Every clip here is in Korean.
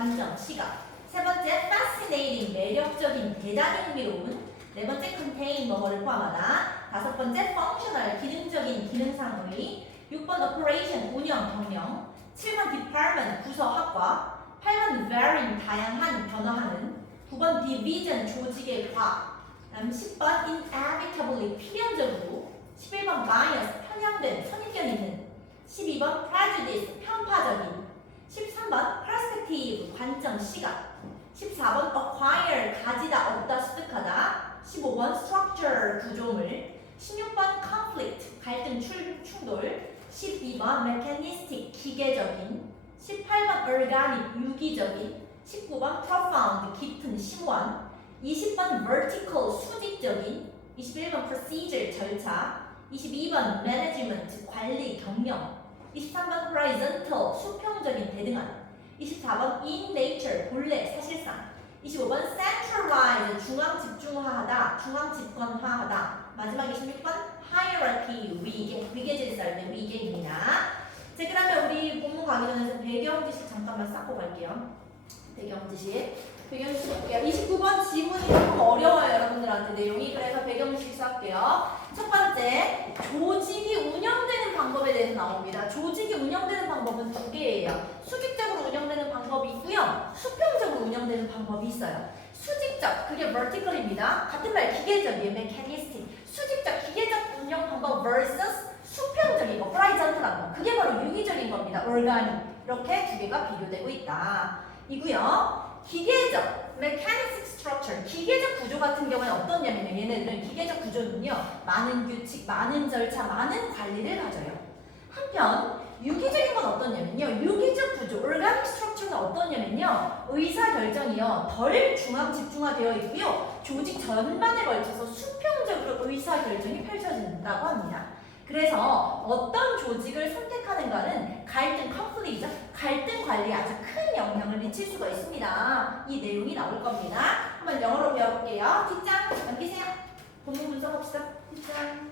관점, 시각. 세 번째, fascinating, 매력적인, 대단히 흥미로운. 네 번째, contain, 뭐뭐를 포함하다. 다섯 번째, functional, 기능적인, 기능상의. 6번, operation, 운영, 경영. 7번, department, 부서, 학과. 8번, varying, 다양한, 변화하는. 9번, division, 조직의 과. 10번, inevitably, 필연적으로. 11번, bias, 편향된, 선입견 있는. 12번, prejudice, 편파적인. 13번, perspective, 관점, 시각. 14번, acquire, 가지다, 얻다, 습득하다. 15번, structure, 구조물. 16번, conflict, 갈등, 충돌. 12번, mechanistic, 기계적인. 18번, organic, 유기적인. 19번, profound, 깊은, 심오한. 20번, vertical, 수직적인. 21번, procedure, 절차. 22번, management, 관리, 경영. 23번, horizontal, 수평적인, 대등한. 24번, in nature, 본래, 사실상. 25번, centralize, 중앙 집중화하다, 중앙 집권화하다. 마지막 26번, hierarchy, 위계 질서할 때 위계입니다. 자, 그러면 우리 본문 가기 전에 배경 지식 잠깐만 쌓고 갈게요. 배경 지식 볼게요. 29번 지문이 조금 어려워요, 여러분들한테 내용이. 그래서 배경 지식 쌓을게요. 첫 번째, 조직이 운영되는 방법에 대해서 나옵니다. 조직이 운영되는 방법은 두 개예요. 수직적으로 운영되는 방법이 있고요. 수평적으로 운영되는 방법이 있어요. 수직적, 그게 vertical입니다. 같은 말 기계적이에요. mechanistic. 수직적, 기계적 운영 방법 vs 수평적인 거, horizontal한 거. 그게 바로 유기적인 겁니다. organic. 이렇게 두 개가 비교되고 있다. 이고요. 기계적, mechanic structure, 기계적 구조 같은 경우는 어떠냐면요. 얘네들은 기계적 구조는요. 많은 규칙, 많은 절차, 많은 관리를 가져요. 한편 유기적인 건 어떠냐면요. 유기적 구조, organic structure는 어떠냐면요. 의사결정이요. 덜 중앙 집중화되어 있고요. 조직 전반에 걸쳐서 수평적으로 의사결정이 펼쳐진다고 합니다. 그래서 어떤 조직을 선택하는가는 갈등, conflict이죠. 갈등 관리에 아주 큰 영향을 미칠 수가 있습니다. 이 내용이 나올 겁니다. 한번 영어로 배워볼게요. 뒷장 넘기세요. 본문 분석합시다. 뒷장.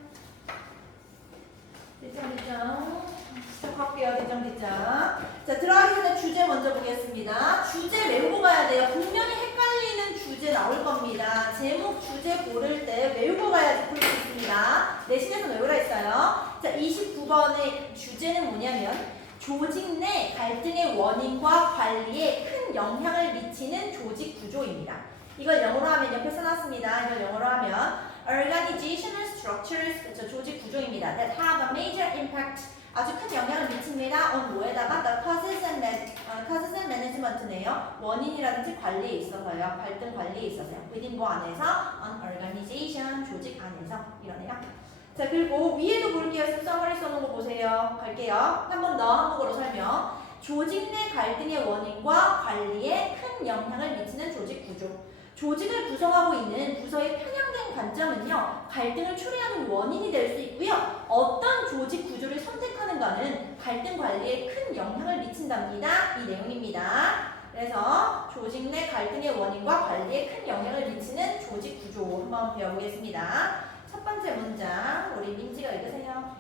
시작할게요. 뒷장. 자, 들어가기 전에 주제 먼저 보겠습니다. 주제 외우고 가야 돼요. 분명히 헷갈리는 주제 나올 겁니다. 제목, 주제 고를 때 외우고 가야지 풀 수 있습니다. 내신에서 외우라 했어요. 자, 29번의 주제는 뭐냐면 조직 내 갈등의 원인과 관리에 큰 영향을 미치는 조직 구조입니다. 이걸 영어로 하면 옆에 써놨습니다. 이걸 영어로 하면 organizational structures, 조직 구조입니다. that have a major impact, 아주 큰 영향을 미칩니다. on 뭐에다가 the causes and management네요. 원인이라든지 관리에 있어서요. 갈등 관리에 있어서요. within 뭐 안에서 on organization, 조직 안에서 이러네요. 자, 그리고 위에도 볼게요. summary 써놓은 거 보세요. 갈게요. 한 번 더 한국어로 설명. 조직 내 갈등의 원인과 관리에 큰 영향을 미치는 조직 구조. 조직을 구성하고 있는 부서의 편향된 관점은요, 갈등을 초래하는 원인이 될 수 있고요. 어떤 조직 구조를 선택하는가는 갈등 관리에 큰 영향을 미친답니다. 이 내용입니다. 그래서 조직 내 갈등의 원인과 관리에 큰 영향을 미치는 조직 구조 한번 배워보겠습니다. 첫 번째 문장, 우리 민지가 읽으세요.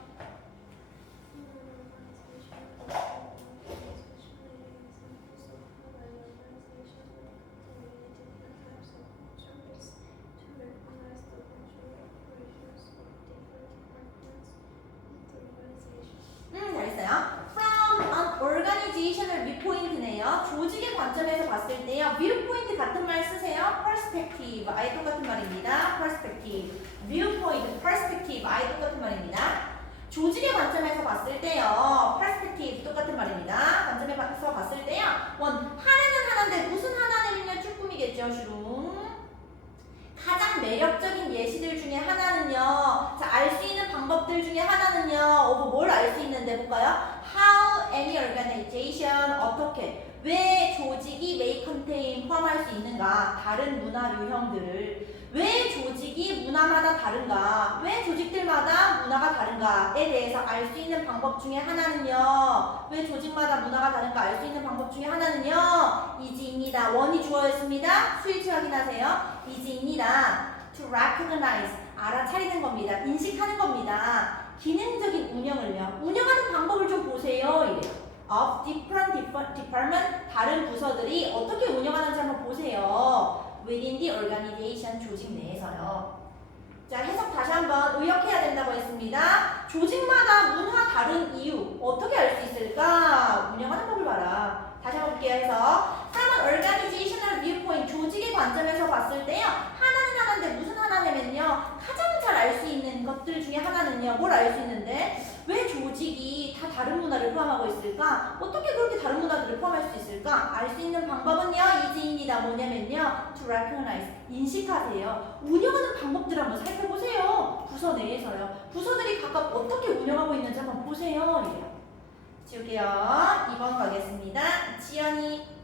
잘했어요. From an organizational viewpoint네요. 조직의 관점에서 봤을 때요. viewpoint 같은 말 쓰세요. perspective, 아예 똑같은 말입니다. perspective, viewpoint, perspective, 아예 똑같은 말입니다. 조직의 관점에서 봤을 때요. perspective 똑같은 말입니다. 관점에서 봤을 때요. 하나는 하나인데 무슨 하나는요? 쭈꾸미겠죠. 슈룽. 가장 매력적인 예시들 중에 하나는요. 자, 알 수 있는 방법들 중에 하나는요. 뭘 알 수 있는데 볼까요? How any organization, 어떻게, 왜 조직이 may contain, 포함할 수 있는가? 다른 문화 유형들을. 왜 조직이 문화마다 다른가? 왜 조직들마다 문화가 다른가에 대해서 알 수 있는 방법 중에 하나는요. 왜 조직마다 문화가 다른가 알 수 있는 방법 중에 하나는요. 이지입니다. 원이 주어였습니다. 수일치 확인하세요. 이지입니다. To recognize, 알아차리는 겁니다. 인식하는 겁니다. 기능적인 운영을요. 운영하는 방법을 좀 보세요. 이래요. Of different department, 다른 부서들이 어떻게 운영하는지 한번 보세요. Within the organization, 조직 내에서요. 자, 해석 다시 한번 의역해야 된다고 했습니다. 조직마다 문화 다른 이유 어떻게 알 수 있을까? 운영하는 법을 봐라. 다시 한번 볼게요. 해서 From an organizational viewpoint, 조직의 관점에서 봤을 때요. 하나는 하나인데 무슨 하나냐면요. 가장 잘 알 수 있는 것들 중에 하나는요. 뭘 알 수 있는데 왜 조직이 다 다른 문화를 포함하고 있을까? 어떻게 그렇게 다른 문화들을 포함할 수 있을까? 알 수 있는 방법은요. 이지입니다. 뭐냐면요. To recognize, 인식하세요. 운영하는 방법들을 한번 살펴보세요. 부서 내에서요. 부서들이 각각 어떻게 운영하고 있는지 한번 보세요. 이래요. 지울게요. 2번 가겠습니다. 지연이.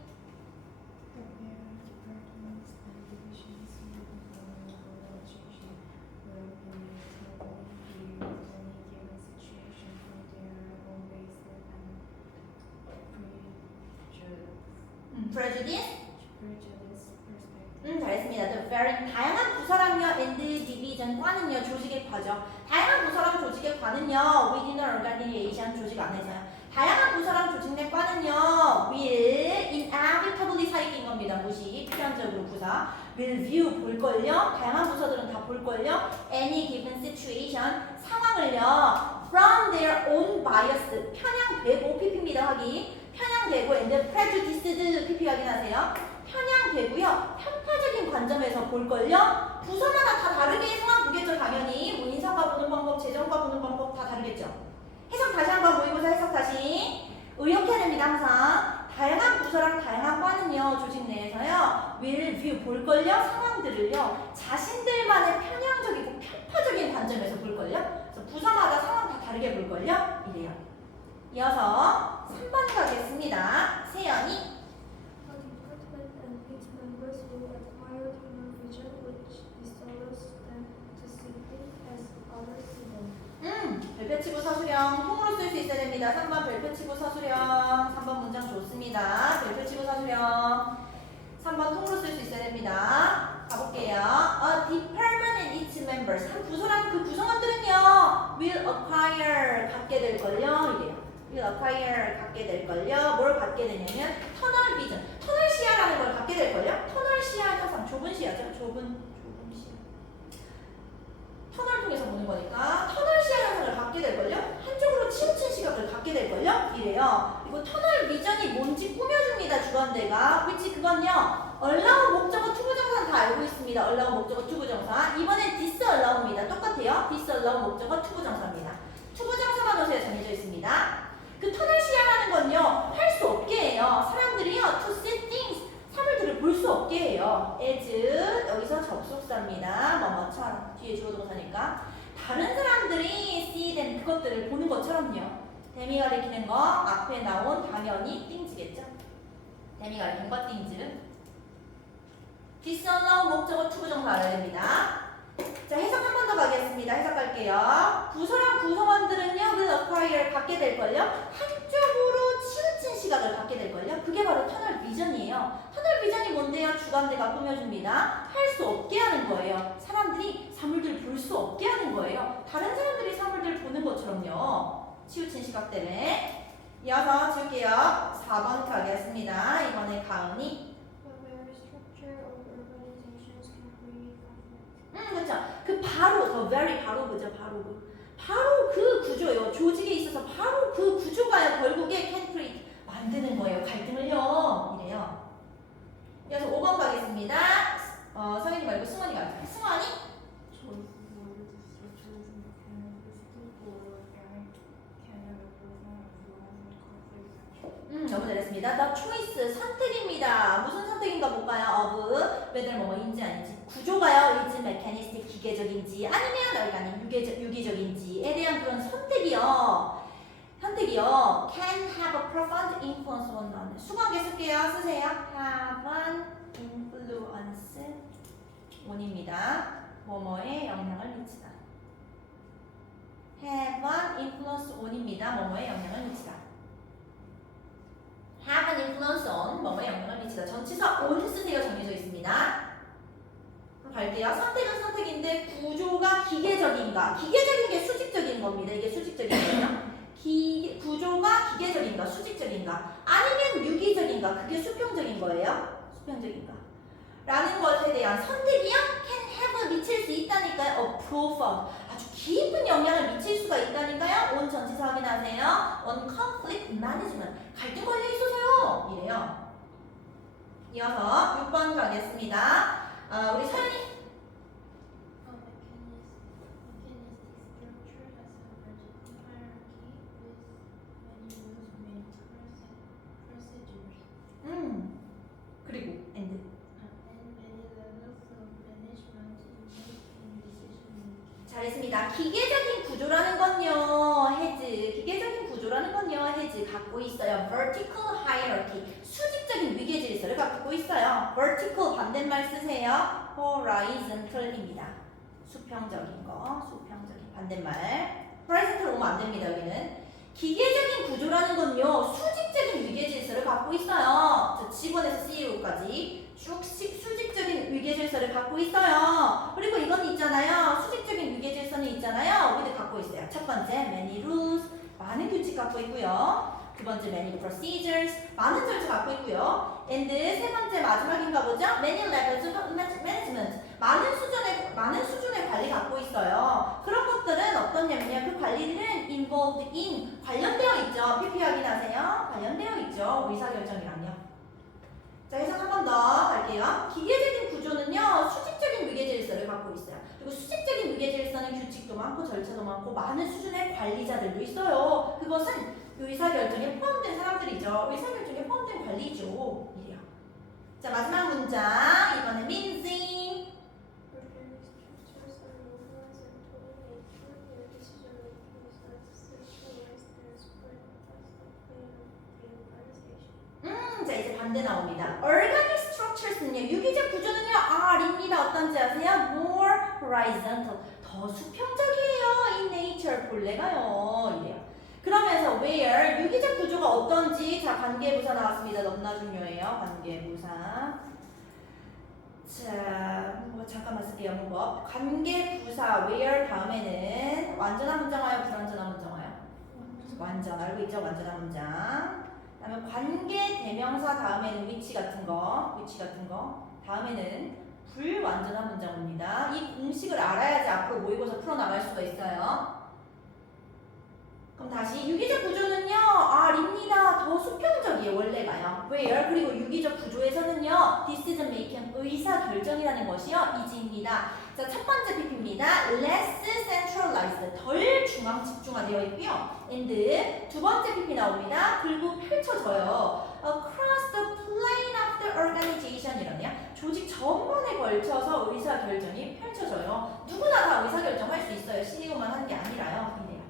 prejudice? 잘했습니다. The very 다양한 부서랑요 and division 과는요 조직의 과죠. 다양한 부서랑 조직의 과는요 within an organization 조직 안에서요. 다양한 부서랑 조직 내 과는요 will inevitably 사이인 겁니다. 무시 필연적으로 부사 will view 볼걸요. 다양한 부서들은 다 볼걸요. any given situation 상황을요 from their own bias 편향되고 pp입니다. 확인 편향되고 and prejudiced pp 확인하세요. 편향되고요. 편파적인 관점에서 볼걸요. 부서마다 다 다르게 상황 보겠죠. 당연히 뭐 인사과 보는 방법, 재정과 보는 방법 다 다르겠죠. 해석 다시 한번 모의고사 해석 다시 의역해야 됩니다. 항상 다양한 부서랑 다양한 과는요 조직 내에서요 will view 볼걸요. 상황들을요 자신들만의 편향적이고 편파적인 관점에서 볼걸요. 그래서 부서마다 상황 다 다르게 볼걸요. 이래요. 이어서 3번 가겠습니다. 세연이. 별표치고 서술형 통으로 쓸 수 있어야 됩니다. 3번 별표치고 서술형 3번 문장 좋습니다. 별표치고 서술형 3번 통으로 쓸 수 있어야 됩니다. 가볼게요. A department and its members 한 부서랑 그 구성원들은요 will acquire 갖게 될걸요. 이래요. will acquire 갖게 될걸요. 뭘 갖게 되냐면 터널 비전, 터널 시야라는 걸 갖게 될걸요. 터널 시야는 항상 좁은 시야죠. 좁은 시야. 터널 통해서 보는 거니까 터널 시야 현상을 갖게 될걸요? 한쪽으로 치우친 시각을 갖게 될걸요? 이래요. 그리고 터널 비전이 뭔지 꾸며줍니다. 주관대가. which 그건요. allow 목적어 투부정사는 다 알고 있습니다. allow 목적어 투부정사. 이번엔 disallow입니다. 똑같아요. disallow 목적어 투부정사입니다. 투부정사만 오세요. 정해져 있습니다. 그 터널 시야라는 건요. 할 수 없게 해요. 사람들이요. to see things 사물들을 볼 수 없게 해요. as 여기서 접속사입니다. 뭐뭐처럼 뒤에 주어 동사니까 다른 사람들이 see them 그것들을 보는 것처럼요. 댐이 가리키는 거 앞에 나온 당연히 띵즈겠죠. 댐이 가리키는 거 띵즈. disallow 목적어 투부정사 알아야 됩니다. 자 해석 한 번 더 가겠습니다. 해석할게요. 부서랑 구성원들은요 will acquire 갖게 될걸요. 한쪽으로 치우친 시각을 갖게 될걸요. 그게 바로 터널 비전이에요. 터널 비전이 뭔데요? 주관대가 꾸며줍니다. 할 수 없게 하는 거예요. 사람들이 사물들 볼 수 없게 하는 거예요. 다른 사람들이 사물들 보는 것처럼요. 치우친 시각 때문에. 이어서 지울게요. 4번 가겠습니다. 이번에 가은이. 그렇죠. 그 바로 the very 바로 그죠. 바로 그 구조예요. 조직에 있어서 바로 그 구조가 결국에 can create 만드는 거예요. 갈등을요. 이래요. 그래서 5번 가겠습니다. 성현이 말고 승원이가 할게요. 승원이. 너무 잘했습니다. The choice 선택입니다. 무슨 선택인가 볼까요? of whether 뭐뭐인지 아닌지 구조가요. is mechanistic 기계적인지 아니면 organic 유기적인지에 대한 그런 선택이요. can have a profound influence on one. 수관계 쓸게요. 쓰세요. have an influence on입니다. 뭐뭐에 영향을 미치다. have an influence on입니다. 뭐뭐에 영향을 미치다. have an influence on 뭐뭐에 영향을 미치다. 전치사 on 쓰세요. 정해져 있습니다. 그럼 갈게요. 선택은 선택인데 구조가 기계적인가? 기계적인 게 수직적인 겁니다. 이게 수직적인 거예요. 구조가 기계적인가? 수직적인가? 아니면 이것은 유기적인가? 그게 수평적인 거예요? 수평적인가? 라는 것에 대한 선택이요? can have 미칠 수 있다니까요. a profound 아주 깊은 영향을 미칠 수가 있다니까요. on 전치사 확인하세요. on conflict management 갈등 관리에 있어서요. 이래요. 이어서 6번 가겠습니다. 우리 서연이 그리고 and 잘했습니다. 기계적인 구조라는 건요, 기계적인 구조라는 건요, 갖고 있어요. vertical hierarchy, 수직적인 위계 질서를 갖고 있어요. vertical 반대말 쓰세요. horizontal입니다. 수평적인 반대말. horizontal 오면 안 됩니다, 여기는. 기계적인 구조라는 건요, 수직적인 위계 질서를 갖고 있어요. 자, G1에서 CEO까지 쭉 수직적인 위계 질서를 갖고 있어요. 그리고 이건 있잖아요. 수직적인 위계 질서는 있잖아요. 우리도 갖고 있어요. 첫 번째, many rules, 많은 규칙 갖고 있고요. 두 번째, many procedures, 많은 절차 갖고 있고요. and 세 번째 마지막인가 보죠. many levels of management, 많은 수준의 관리 갖고 있어요. 그런 것들은 어떠냐면요. 그 관리는 involved in, 관련되어 있죠. PP 확인하세요. 관련되어 있죠. 의사결정이랑요. 자, 해석 한 번 더 갈게요. 기계적인 구조는요, 수직적인 위계 질서를 갖고 있어요. 그리고 수직적인 위계 질서는 규칙도 많고 절차도 많고 많은 수준의 관리자들도 있어요. 그것은 의사결정에 포함된 사람들이죠. 의사결정에 포함된 관리죠. 이래요. 자, 마지막 문장. 이번에 민지. 자, 이제 반대 나옵니다. Organic structures는요, 유기적 구조는요, R입니다. 어떤지 아세요? More horizontal, 더 수평적이에요. In nature, 본래가요. 이래요. 그러면서 where, 유기적 구조가 어떤지, 자, 관계부사 나왔습니다. 너무나 중요해요. 관계부사. 자, 잠깐만 쓸게요. 문법. 관계부사 where 다음에는 완전한 문장 와요? 불완전한 문장 와요? 완전, 알고 있죠? 완전한 문장. 그다음에 관계 대명사 다음에는 위치 같은 거 다음에는 불완전한 문장입니다. 이 공식을 알아야지 앞으로 모의고사 풀어나갈 수가 있어요. 그럼 다시 유기적 구조는요, R입니다. 더 수평적이에요. 원래가요. where 그리고 유기적 구조에서는요, decision making, 의사결정이라는 것이요, is입니다. 자, 첫 번째 PP입니다. less centralized, 덜 중앙 집중화되어 있고요. and 두 번째 PP 나옵니다. 그리고 펼쳐져요. across the plane of the organization 이러네요. 조직 전반에 걸쳐서 의사결정이 펼쳐져요. 누구나 다 의사결정할 수 있어요. CEO만 하는 게 아니라요. 이래요.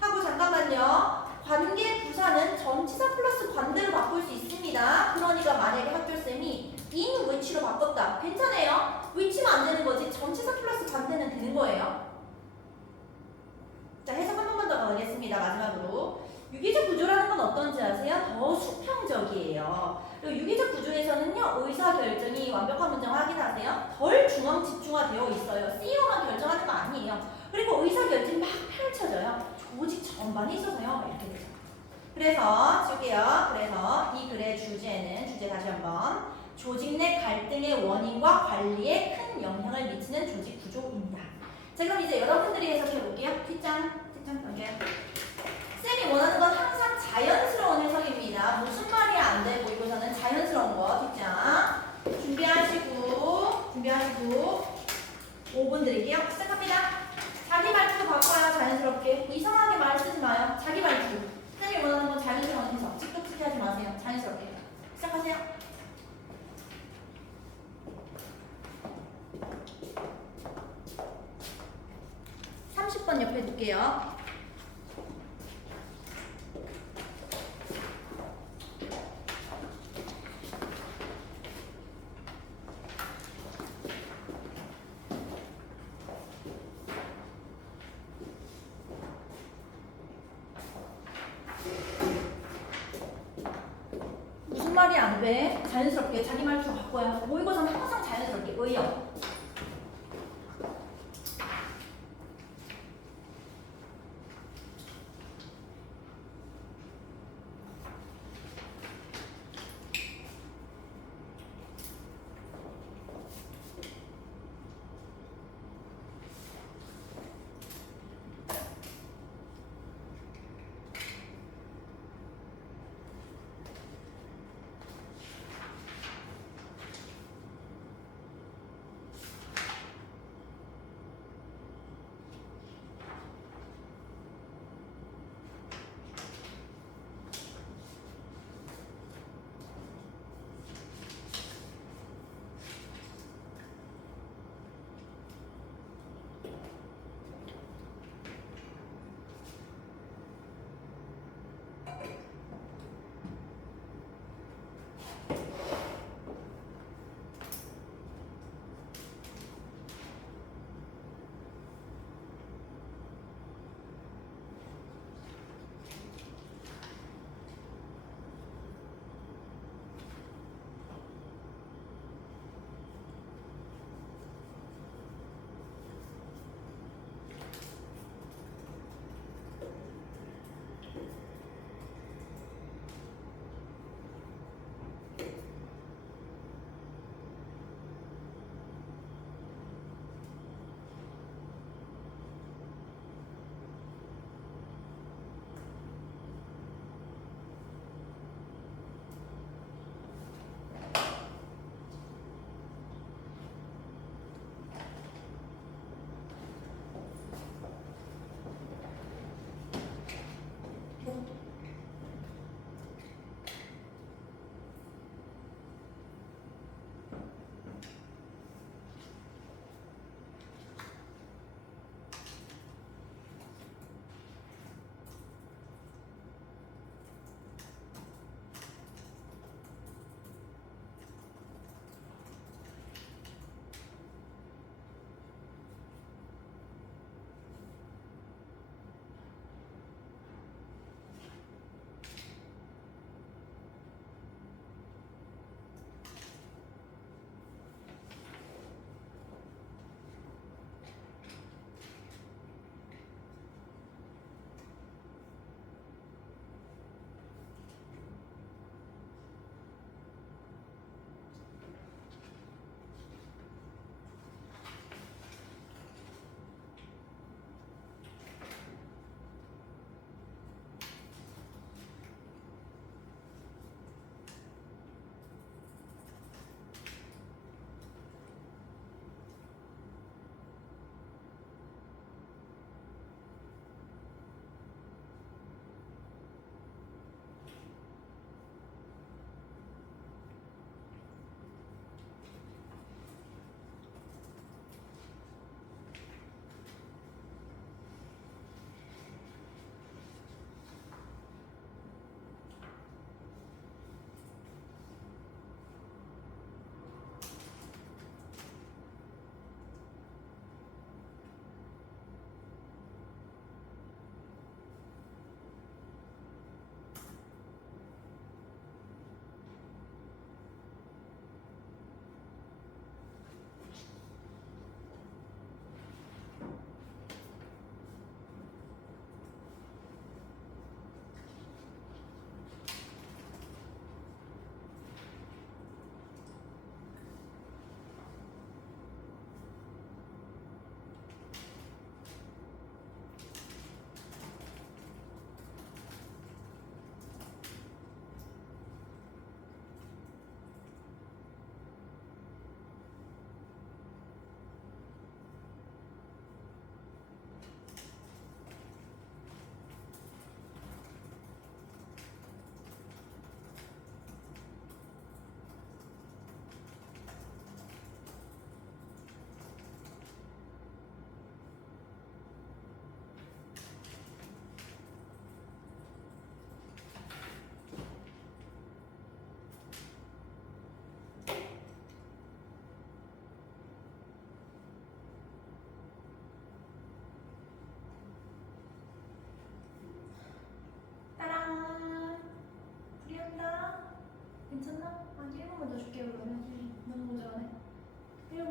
하고 잠깐만요. 관계 부사는 전치사 플러스 관대로 바꿀 수 있습니다. 그러니까 만약에 학교쌤이 in which로 바꿨다. 괜찮아요. which만 안 되는 거지 전치사 플러스 관대는 되는 거예요. 자, 해석 한 번만 더 가겠습니다. 마지막으로. 유기적 구조라는 건 어떤지 아세요? 더 수평적이에요. 그리고 유기적 구조에서는요, 의사결정이 완벽한 문장 확인하세요. 덜 중앙 집중화되어 있어요. CEO만 결정하는 거 아니에요. 그리고 의사결정이 막 펼쳐져요. 조직 전반에 있어서요. 이렇게 되죠. 그래서 줄게요. 그래서 이 글의 주제 다시 한번. 조직 내 갈등의 원인과 관리에 큰 영향을 미치는 조직 구조입니다. 자, 그럼 이제 여러분들이 해석해 볼게요. 뒷장 넘겨요. 쌤이 원하는 건 항상 자연스러운 해석입니다. 무슨 말이 안 돼 모의고사는 자연스러운 거. 뒷장 준비하시고 5분 드릴게요. 시작합니다. 자기 말투로 바꿔요. 자연스럽게. 이상하게 말 쓰지 마요. 자기 말투. 쌤이 원하는 건 자연스러운 해석. 찍찍찍 하지 마세요. 자연스럽게. 시작하세요. 번 옆에 둘게요. 무슨 말이 안 돼? 자연스럽게 자기 말투로 바꿔요. 모의고사는 항상 자연스럽게. 왜요?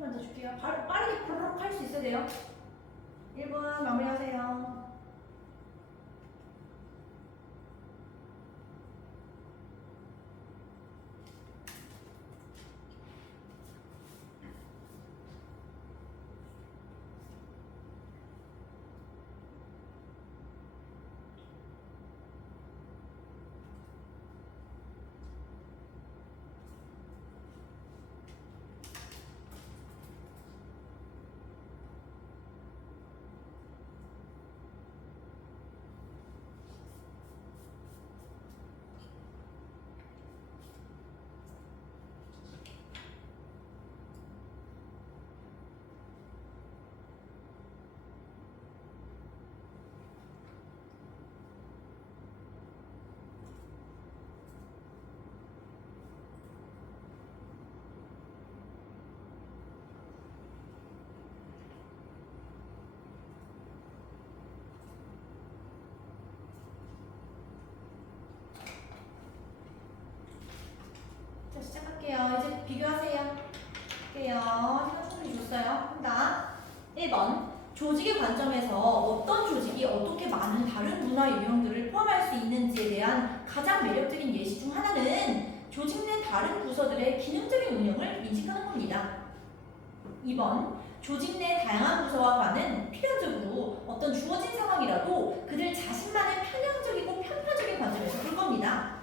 1분만 더 줄게요. 빠르게 부르륵 할 수 있어야 돼요. 1분 마무리하세요. 자, 시작할게요. 이제 비교하세요. 할게요. 시간 충분히 줬어요. 한다. 1번. 조직의 관점에서 어떤 조직이 어떻게 많은 다른 문화 유형들을 포함할 수 있는지에 대한 가장 매력적인 예시 중 하나는 조직 내 다른 부서들의 기능적인 운영을 인식하는 겁니다. 2번. 조직 내 다양한 부서와 관은 필연적으로 어떤 주어진 상황이라도 그들 자신만의 편향적이고 편파적인 관점에서 볼 겁니다.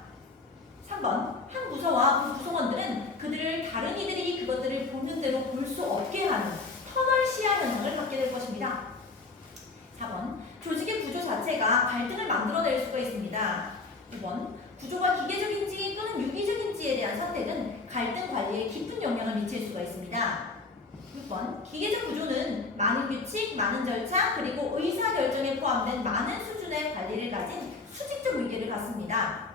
3번. 한 부서와 그 구성원들은 다른 이들이 그것들을 보는 대로 볼 수 없게 하는 터널 시야 현상을 갖게 될 것입니다. 4번. 조직의 구조 자체가 갈등을 만들어낼 수가 있습니다. 5번. 구조가 기계적인지 또는 유기적인지에 대한 선택은 갈등 관리에 깊은 영향을 미칠 수가 있습니다. 6번. 기계적 구조는 많은 규칙, 많은 절차, 그리고 의사결정에 포함된 많은 수준의 관리를 가진 수직적 위계를 갖습니다.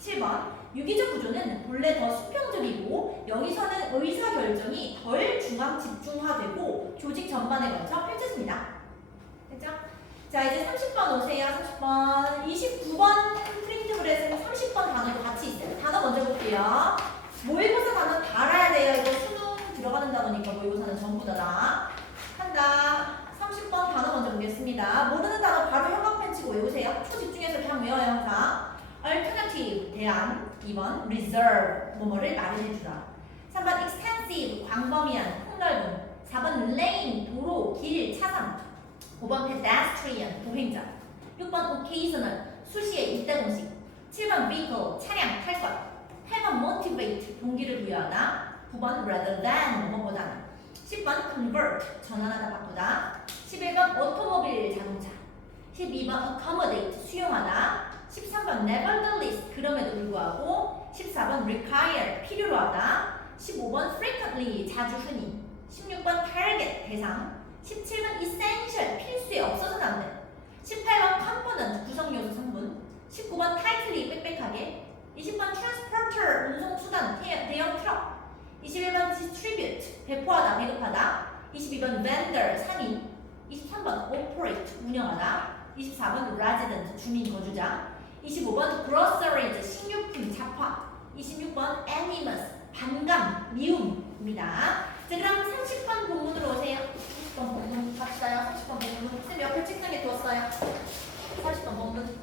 7번. 유기적 구조는 본래 더 수평적이고 여기서는 의사결정이 덜 중앙 집중화되고 조직 전반에 걸쳐 펼쳐집니다. 됐죠? 자, 이제 30번 오세요. 30번. 29번 프린트블에서는 30번 단어도 같이 있어요. 단어 먼저 볼게요. 모의고사 단어 다 알아야 돼요. 이거 수능 들어가는 단어니까 모의고사는 전부 다 한다. 30번 단어 먼저 보겠습니다. 모르는 단어 바로 형광펜 치고 외우세요. 초집중해서 그냥 외워요. 항상. alternative, 대안. 2번 reserve, 뭐뭐를 마련해주다. 3번 extensive, 광범위한, 폭넓은. 4번 lane, 도로, 길, 차선. 5번 pedestrian, 보행자. 6번 occasional, 수시에 이때 공식. 7번 vehicle, 차량, 탈 것. 8번 motivate, 동기를 부여하다. 9번 rather than, 뭐뭐보다는. 10번 convert, 전환하다, 바꾸다. 11번 automobile, 자동차. 12번 accommodate, 수용하다. 13번 nevertheless, 그럼에도 불구하고. 14번 require, 필요로 하다. 15번 frequently, 자주 흔히. 16번 target, 대상. 17번 essential, 필수에 없어서는 안 돼. 18번 component, 구성요소 성분. 19번 tightly, 빽빽하게. 20번 transporter, 운송수단, 대형 트럭. 21번 distribute, 배포하다, 배급하다. 22번 vendor, 상인. 23번 operate, 운영하다. 24번 resident, 주민 거주자. 25번 groceries, 식료품, 잡화. 26번 animus, 반감, 미움입니다. 자, 그럼 30번 본문으로 오세요. 30번 본문 갑시다요. 30번 본문. 쌤 옆에 책상에 두었어요. 30번 본문.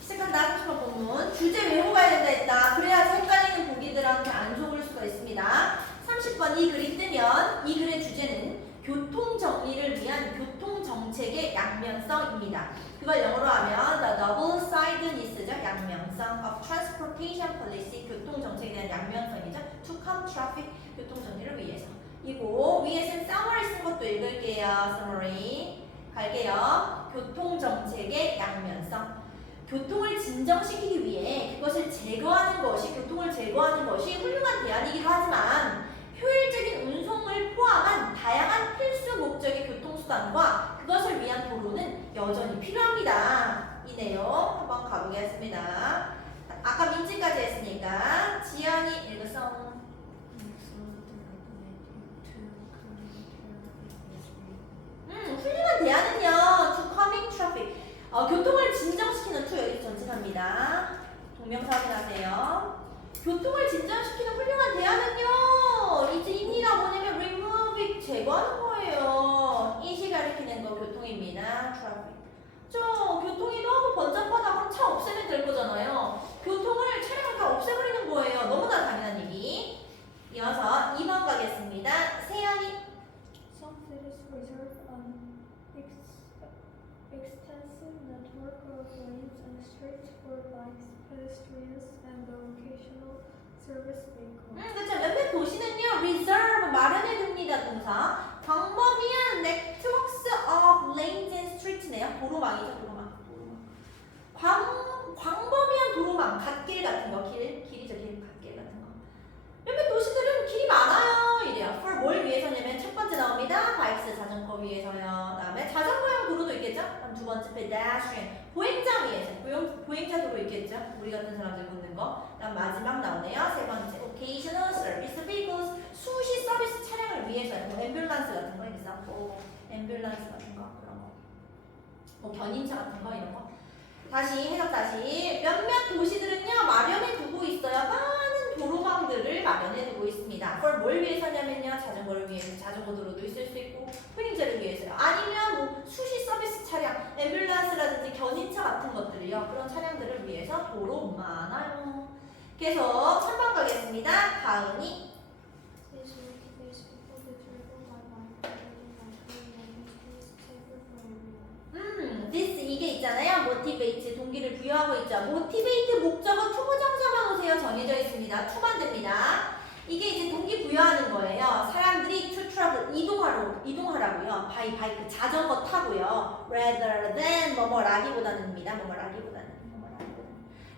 시작한다. 30번 본문. 주제 외우고 가야 된다 했다. 그래야지 헷갈리는 보기들한테 안 속을 수가 있습니다. 30번 이 글이 뜨면 이 글의 주제는 교통 정리를 위한 교통 정책의 양면성입니다. 그걸 영어로 하면 the double-sidedness죠. 양면성 of transportation policy, 교통 정책에 대한 양면성이죠. to calm traffic, 교통 정리를 위해서. 이고 위에서 summary 쓴 것도 읽을게요. summary 갈게요. 교통 정책의 양면성. 교통을 진정시키기 위해 그것을 제거하는 것이 훌륭한 대안이기도 하지만 효율적인 운송을 포함한 다양한 필수 목적의 교통수단과 그것을 위한 도로는 여전히 필요합니다. 이 내용 한번 가보겠습니다. 아까 민지까지 했으니까 지연이 읽었어. 훌륭한 대안은요. to calming traffic. 교통을 진정시키는 to 여기 전치사입니다. 동명사 확인하세요. 교통을 진정시키는 훌륭한 대안은요. 이제입니다. 뭐냐면 remove 트래픽 제거하는 거예요. 이시 가리키는 거 교통입니다. 트래픽. 교통이 너무 번잡하다 그럼 차 없애면 될 거잖아요. 차량을 다 없애버리는 거예요. 너무나 당연한 얘기. 이어서 2번 가겠습니다. 세연이. Some cities reserve an extensive network of lanes and streets for bikes, pedestrians, and the occasional service vehicle. 그쵸. 몇몇 도시는요, reserve, 마련해 둡니다, 동사. 광범위한 networks of lanes and streets네요. 도로망이죠, 도로망. 광범위한 도로망, 갓길 같은 거, 길이죠, 갓길 같은 거. 몇몇 도시들은 길이 많아요, 이래요. for 뭘 위해서냐면 첫 번째 나옵니다. bikes, 자전거 위해서요. 그다음에 자전거용 도로도 있겠죠. 그럼 두 번째 pedestrian, 보행자 위해서, 보행자 도로 있겠죠. 우리 같은 사람들 걷는 거. 그다음 마지막 나오네요. 세 번째 occasional service vehicles, 수시 서비스 차량을 위해서요. 뭐 앰뷸런스 같은 거, example, 앰뷸런스 같은 거, 그런 거. 뭐 견인차 같은 거 이런 거. 해석 다시. 몇몇 도시들은요 마련해 두고 있어요. 많은 도로망들을 마련해 두고 있습니다. 그걸 뭘 위해서냐면요, 자전거를 위해서 자전거 도로도 있을 수 있고, 보행자를 위해서요. 아니면 뭐 수시 서비스 차량, 앰뷸런스라든지 견인차 같은 것들이요. 그런 차량들을 위해서 도로 많아요. 계속 3번 가겠습니다. 다은이. This motivates people to travel by bike, riding bicycle, making streets safer for everyone. this 이게 있잖아요. motivate 동기를 부여하고 있죠. motivate 목적어 투부정사만 오세요. 정해져 있습니다. 투만 됩니다. 이게 이제 동기 부여하는 거예요. 사람들이 to travel 이동하라고요. by bike 자전거 타고요. rather than 뭐뭐라기보다는입니다. 뭐뭐라기보다는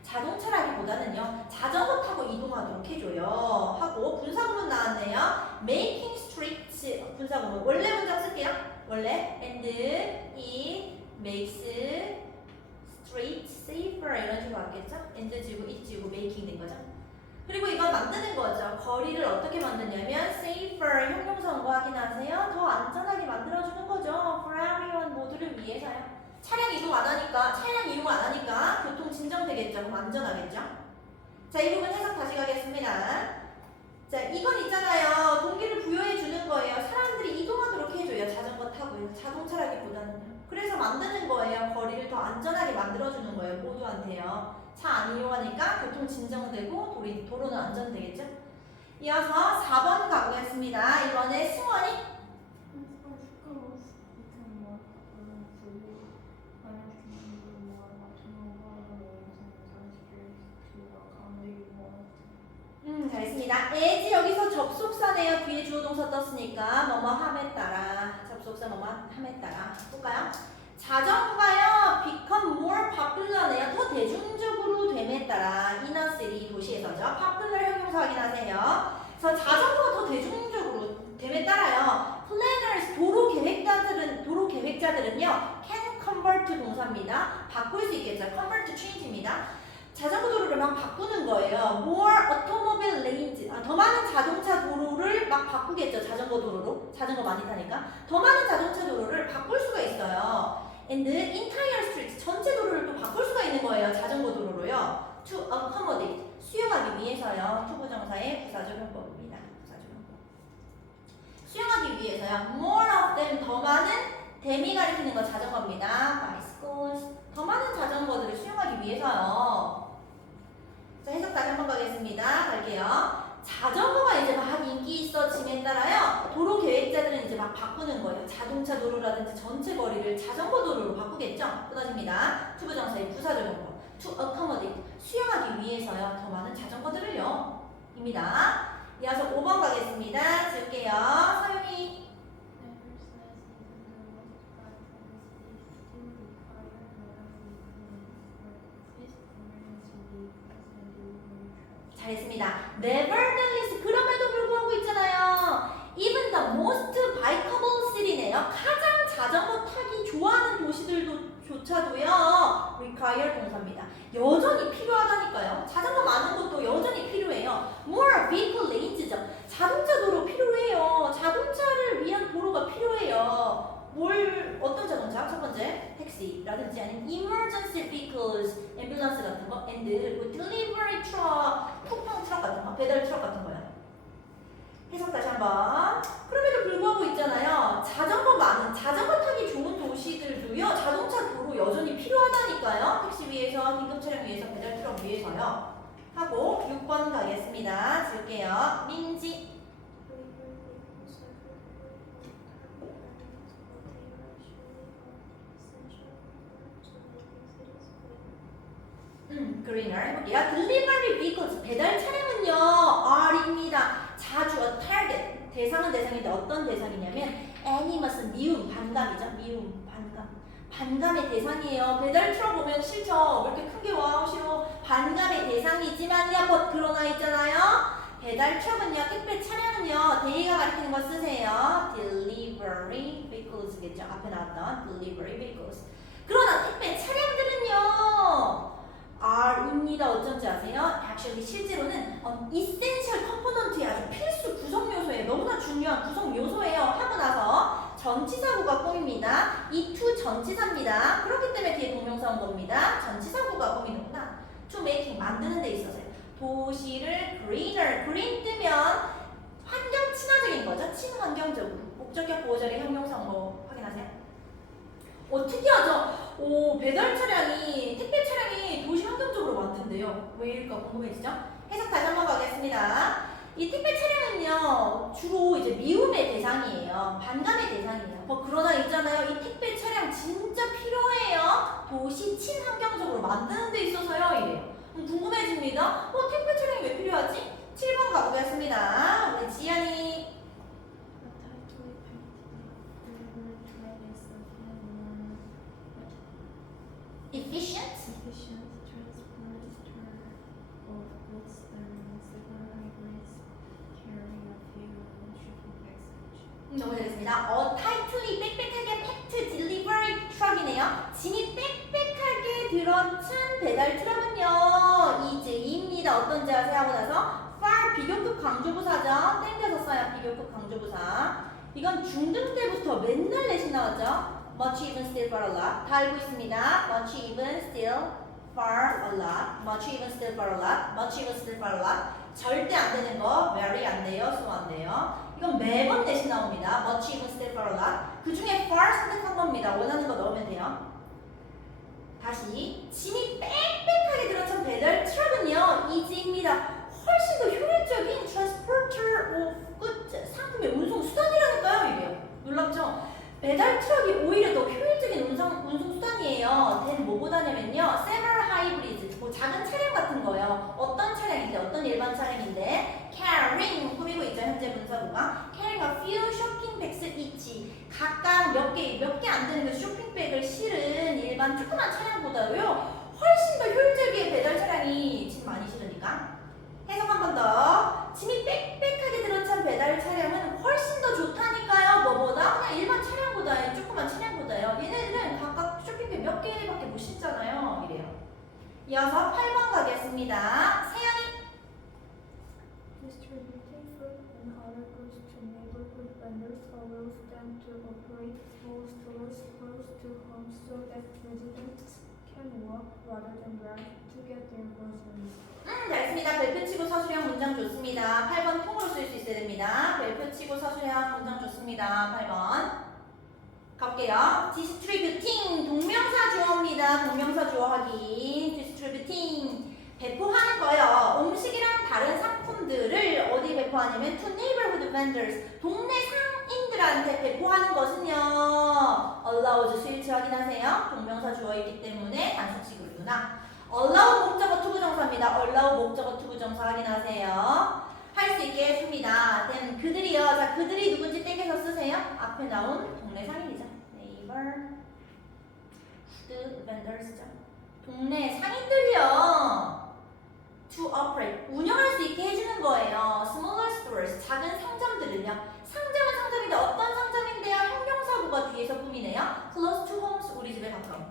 자동차라기보다는요. 자전거 타고 이동하도록 해줘요. 하고 분사구문 나왔네요. making streets 분사구문 원래 문장 쓸게요. 원래 and it makes streets safer 이런 식으로 왔겠죠? and 지고 it 지고 making 된 거죠. 그리고 이건 만드는 거죠. 거리를 어떻게 만드냐면 safer 형용사원고 확인하세요. 더 안전하게 만들어주는 거죠. for everyone 모두를 위해서요. 차량 이용 안 하니까 교통 진정되겠죠. 그럼 안전하겠죠. 자, 이 부분 해석 다시 가겠습니다. 자, 이건 있잖아요. 동기를 부여해 주는 거예요. 사람들이 이동하도록 해줘요. 자전거 타고요. 자동차라기보다는요. 그래서 만드는 거예요. 거리를 더 안전하게 만들어주는 거예요. 모두한테요. 차 안 이용하니까 교통 진정되고 도로는 안전되겠죠. 이어서 4번 가보겠습니다. 이번에 승원이. 잘했습니다. as 여기서 접속사네요. 뒤에 주어 동사 떴으니까 뭐뭐 함에 따라 접속사 뭐뭐 함에 따라 볼까요? 자전거가요 become more popular네요. 더 대중적으로 됨에 따라 in a city 도시에서죠. popular 형용사 확인하세요. 그래서 자전거가 더 대중적으로 됨에 따라요. planners 도로 계획자들은요 can convert 동사입니다. 바꿀 수 있겠죠. convert change입니다. 자전거 도로를 막 바꾸는 거예요. More automobile lanes. 더 많은 자동차 도로를 막 바꾸겠죠. 자전거 도로로. 자전거 많이 타니까. 더 많은 자동차 도로를 바꿀 수가 있어요. And entire streets. 전체 도로를 또 바꿀 수가 있는 거예요. 자전거 도로로요. To accommodate. 수용하기 위해서요. 투부정사의 부사적용법입니다. 수용하기 위해서요. More of them. 더 많은 댐이 가리키는 거 자전거입니다. Bicycles. 더 많은 자전거들을 수용하기 위해서요. 자, 해석 다시 한번 가겠습니다. 갈게요. 자전거가 이제 막 인기 있어짐에 따라요. 도로 계획자들은 이제 막 바꾸는 거예요. 자동차 도로라든지 전체 거리를 자전거 도로로 바꾸겠죠? 끊어집니다. 투부정사의 부사적용법. To accommodate. 수용하기 위해서요. 더 많은 자전거들을요. 입니다. 이어서 5번 가겠습니다. 줄게요. 서윤이. 잘했습니다. Nevertheless, 그럼에도 불구하고 있잖아요. Even the most bikeable city네요. 가장 자전거 타기 좋아하는 도시들조차도요. require 동사입니다. 여전히 필요하다니까요. 자전거 많은 곳도 여전히 필요해요. More vehicle lanes죠. 자동차 도로 필요해요. 자동차를 위한 도로가 필요해요. 어떤 자동차? 첫 번째, 택시라든지 아니면 emergency vehicles, 앰뷸런스 같은 거, and 그리고 delivery truck, 쿠팡 트럭 같은 거, 배달 트럭 같은 거요. 해석 다시 한번. 그럼에도 불구하고 도로하고 있잖아요. 자전거 타기 좋은 도시들도요. 자동차 도로 여전히 필요하다니까요. 택시 위해서, 긴급 차량 위해서, 배달 트럭 위해서요. 하고 6번 가겠습니다. 지울게요. 민지. greener 해볼게요. Delivery vehicles 배달 차량은요 R입니다. 자주 a target 대상은 대상인데 어떤 대상이냐면 animus 미움 반감이죠. 미움 반감의 대상이에요. 배달 트럭 보면 싫죠. 왜 이렇게 큰 게 와 싫어. 반감의 대상이지만요. but 그러나 있잖아요. 배달 트럭은요 택배 차량은요 데이가 가리키는 거 쓰세요. Delivery vehicles겠죠. 앞에 나왔던 Delivery vehicles. 그러나 택배 차량들은요 R입니다. 어쩐지 아세요? Actually 실제로는 essential component의 아주 필수 구성 요소예요. 너무나 중요한 구성 요소예요. 하고 나서 전치사구가 꼬입니다. 이 to 전치사입니다. 그렇기 때문에 뒤에 동명사 온 겁니다. 전치사구가 꼬이는구나. to making 만드는 데 있어서요. 도시를 greener, green 뜨면 환경 친화적인 거죠. 친환경적으로. 목적격 보호절의 형용사 뭐 확인하세요. 특이하죠? 배달 차량이, 택배 차량이 도시 환경적으로 만든대요. 왜일까 궁금해지죠? 해석 다시 한번 가겠습니다. 이 택배 차량은요, 주로 이제 미움의 대상이에요. 반감의 대상이에요. 그러나 있잖아요. 이 택배 차량 진짜 필요해요. 도시 친환경적으로 만드는 데 있어서요. 이래요. 궁금해집니다. 택배 차량이 왜 필요하지? 7번 가보겠습니다. 우리 지연이. Efficient transport of goods and super highways carrying a few shipping bags. 너무 잘했습니다. tightly 빽빽하게 packed delivery truck이네요. 짐이 빽빽하게 들어찬 배달 트럭은요 이제입니다. 어떤지 아세요? 하고 나서 far 비교급 강조부사죠. 땡겨서 써요. 비교급 강조부사. 이건 중등 때부터 맨날 내신 나왔죠. much even still far a lot 다 알고 있습니다. much even still far a lot much even still far a lot much even still far a lot 절대 안 되는 거 very 안 돼요. so 안 돼요. 이건 매번 내신 나옵니다. much even still far a lot 그 중에 far 선택한 겁니다. 원하는 거 넣으면 돼요. 다시 짐이 빽빽하게 들어찬 배달 트럭은요 이지입니다. 훨씬 더 효율적인 transporter of goods 상품의 운송 수단이라니까요. 이게요. 놀랍죠? 배달 트럭이 오히려 더 효율적인 운송 수단이에요. 된 뭐보다냐면요. several hybrids, 작은 차량 같은 거예요. 어떤 차량인데, 어떤 일반 차량인데, carrying, 꾸미고 있죠. 현재 문사구가. carrying a few shopping bags each. 각각 몇 개 안 되는 그 쇼핑백을 실은 일반 조그만 차량보다요. 훨씬 더 효율적이에요. 배달 차량이 짐 많이 실으니까. 해석 한 번 더. 짐이 빽빽하게 들어찬 배달 차량은 훨씬 더 좋다니까요. 뭐보다? 그냥 일반 차량보다요. 조그만 차량보다요. 얘네들은 각각 쇼핑백 몇 개밖에 못 신잖아요. 이래요. 이어서 8번 가겠습니다. 세연이. Distributing food and other goods to neighborhood vendors allows them to operate small stores close to homes so that residents can walk rather than drive to get their groceries. 잘했습니다. 별표 치고 서술형 문장 좋습니다. 8번 통으로 쓸 수 있어야 됩니다. 별표 치고 서술형 문장 좋습니다. 8번. 갈게요. distributing 동명사 주어입니다. 동명사 주어 확인. distributing 배포하는 거예요. 음식이랑 다른 상품들을 어디 배포하냐면 to neighborhood vendors 동네 상인들한테 배포하는 것은요. allows 수일치 확인하세요. 동명사 주어이기 때문에 단수치구나. allow 목적어 투부정사입니다. allow 목적어 투부정사 확인하세요. 할 수 있게 해줍니다. then 그들이요. 자, 그들이 누군지 땡겨서 쓰세요. 앞에 나온 동네 상인이죠. neighborhood vendors죠. 동네 상인들이요. to operate 운영할 수 있게 해주는 거예요. smaller stores 작은 상점들을요. 상점은 상점인데 어떤 상점인데요? 형용사구가 뒤에서 꾸미네요. close to homes 우리 집에 가까운.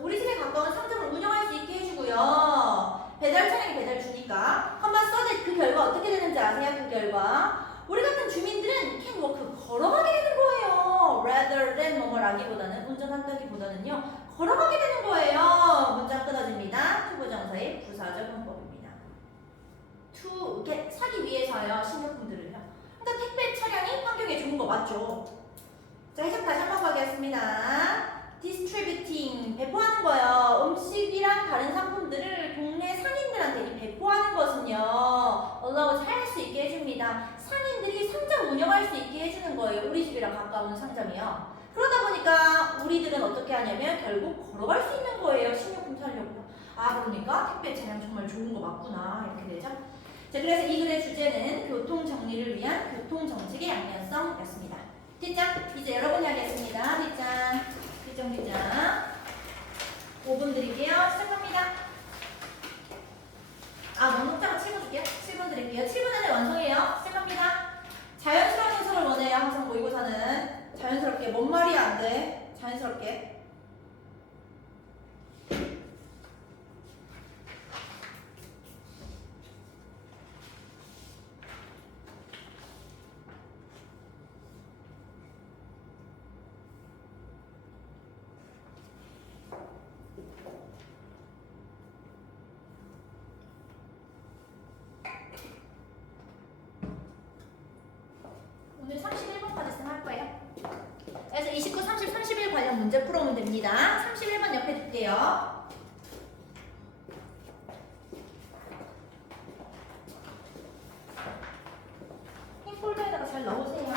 우리 집에 가까운 상점을 운영할 수 있게 해주고요. 배달 차량이 배달 주니까 한번 써도 그 결과 어떻게 되는지 아세요? 그 결과 우리 같은 주민들은 can walk 걸어가게 되는 거예요. rather than 뭐뭐라기보다는 운전한다기보다는요. 걸어가게 되는 거예요. 문장 끊어집니다. 투부정사의 부사적 문법입니다. to 이렇게 사기 위해서요. 식료품들을요. 그러니까 택배 차량이 환경에 좋은 거 맞죠? 자, 해석 다시 한번 가겠습니다. distributing, 배포하는 거예요. 음식이랑 다른 상품들을 동네 상인들한테 배포하는 것은요, allow 할 수 있게 해줍니다. 상인들이 상점 운영할 수 있게 해주는 거예요. 우리 집이랑 가까운 상점이요. 그러다 보니까 우리들은 어떻게 하냐면 결국 걸어갈 수 있는 거예요. 식료품 사려고. 아, 그러니까 택배 차량 정말 좋은 거 맞구나. 이렇게 되죠. 자, 그래서 이 글의 주제는 교통 정리를 위한 교통 정책의 양면성이었습니다. 뒷장, 이제 여러분이 하겠습니다. 뒷장. 5분 드릴게요. 시작합니다. 목록자가 7분 줄게요. 7분 드릴게요. 7분 안에 완성해요. 시작합니다. 자연스러운 해설을 원해요. 항상 모의고사는. 자연스럽게. 뭔 말이야 안 돼. 자연스럽게. 오늘 31번까지 쌤할 거예요. 그래서 29, 30, 31 관련 문제 풀어오면 됩니다. 31번 옆에 둘게요. 흰 폴더에다가 잘 넣으세요.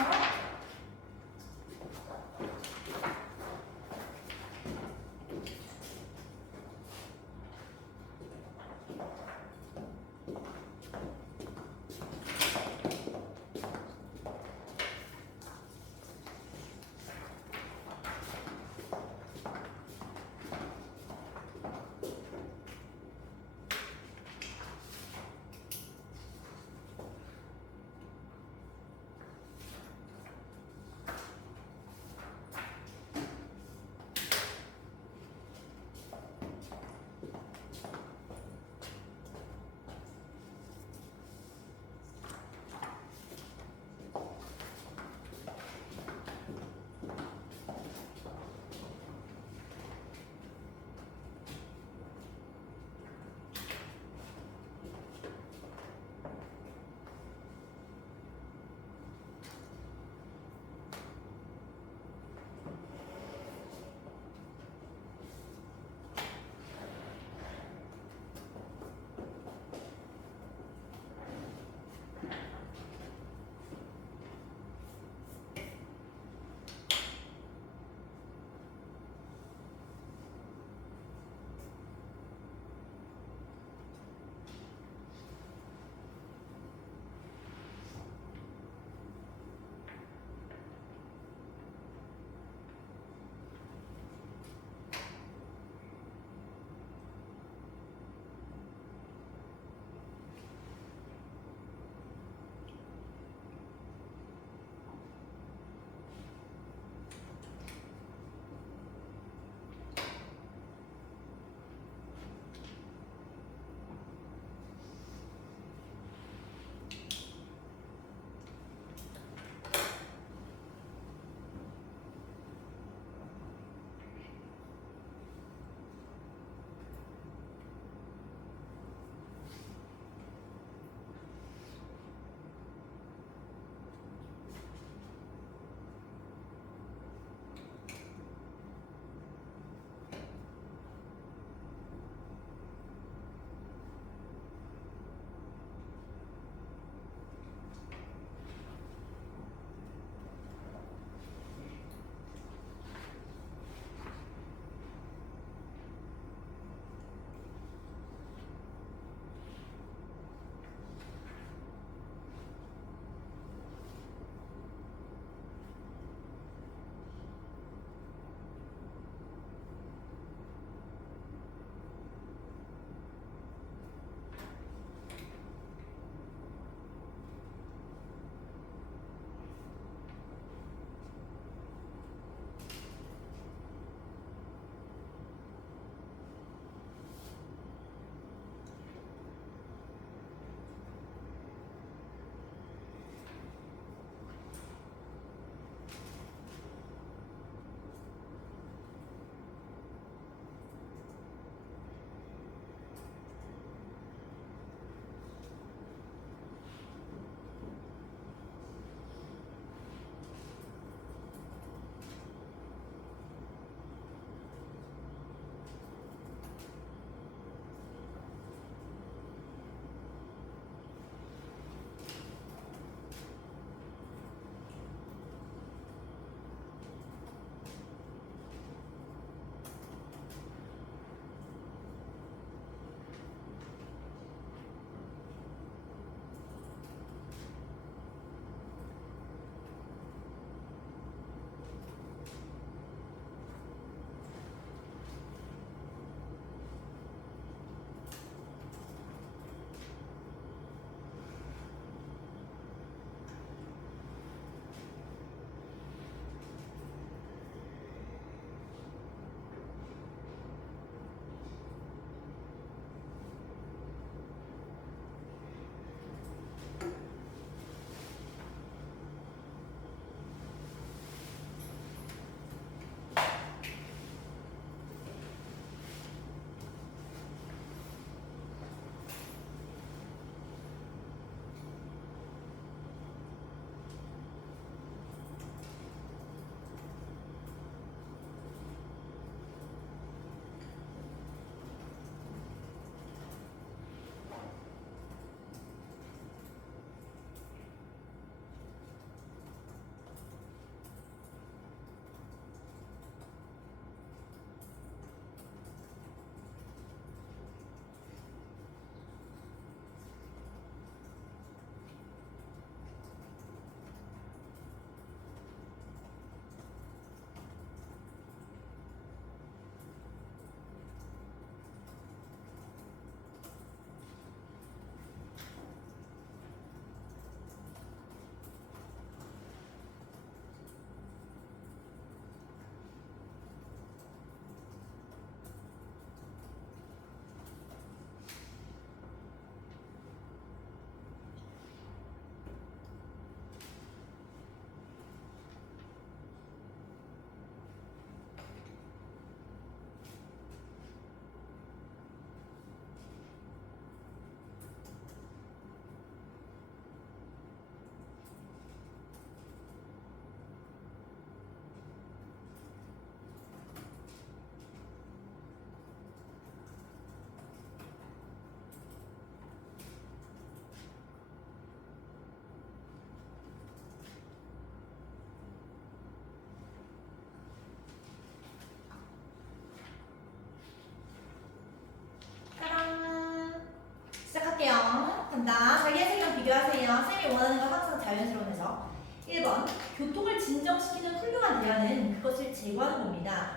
간다. 자기 해석이랑 비교하세요. 쌤이 원하는 건 항상 자연스러운 해석. 1번 교통을 진정시키는 훌륭한 대안은 그것을 제거하는 겁니다.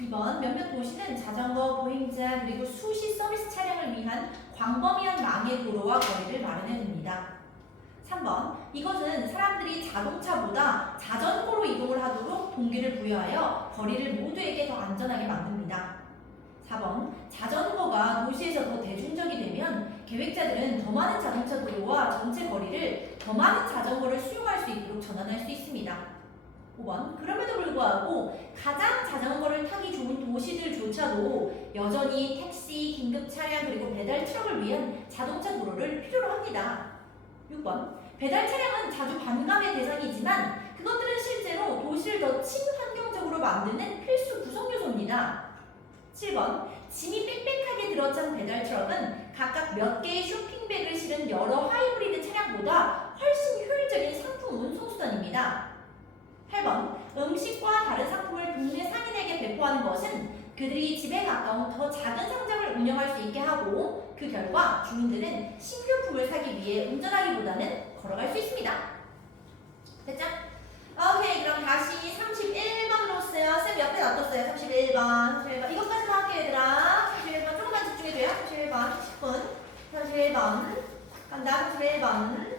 2번 몇몇 도시는 자전거, 보행자 그리고 수시 서비스 차량을 위한 광범위한 망의 도로와 거리를 마련해줍니다. 3번 이것은 사람들이 자동차보다 자전거로 이동을 하도록 동기를 부여하여 거리를 모두에게 더 안전하게 만듭니다. 4번 자전거가 도시에서 더 대중적이 되면 계획자들은 더 많은 자동차 도로와 전체 거리를 더 많은 자전거를 수용할 수 있도록 전환할 수 있습니다. 5번 그럼에도 불구하고 가장 자전거를 타기 좋은 도시들조차도 여전히 택시, 긴급 차량 그리고 배달 트럭을 위한 자동차 도로를 필요로 합니다. 6번 배달 차량은 자주 반감의 대상이지만 그것들은 실제로 도시를 더 친환경적으로 만드는 필수 구성 요소입니다. 7번 짐이 빽빽하게 들어찬 배달 트럭은 각각 몇 개의 쇼핑백을 실은 여러 하이브리드 차량보다 훨씬 효율적인 상품 운송 수단입니다. 8번 음식과 다른 상품을 동네 상인에게 배포하는 것은 그들이 집에 가까운 더 작은 상점을 운영할 수 있게 하고 그 결과 주민들은 신규품을 사기 위해 운전하기보다는 걸어갈 수 있습니다. 됐죠? 오케이 그럼 다시 31번으로 오세요. 쌤 옆에 놔뒀어요. 31번 이것까지 다 할게요 얘들아. 31번 조금만 집중해줘요. 31번 10분 31번 간다. 31번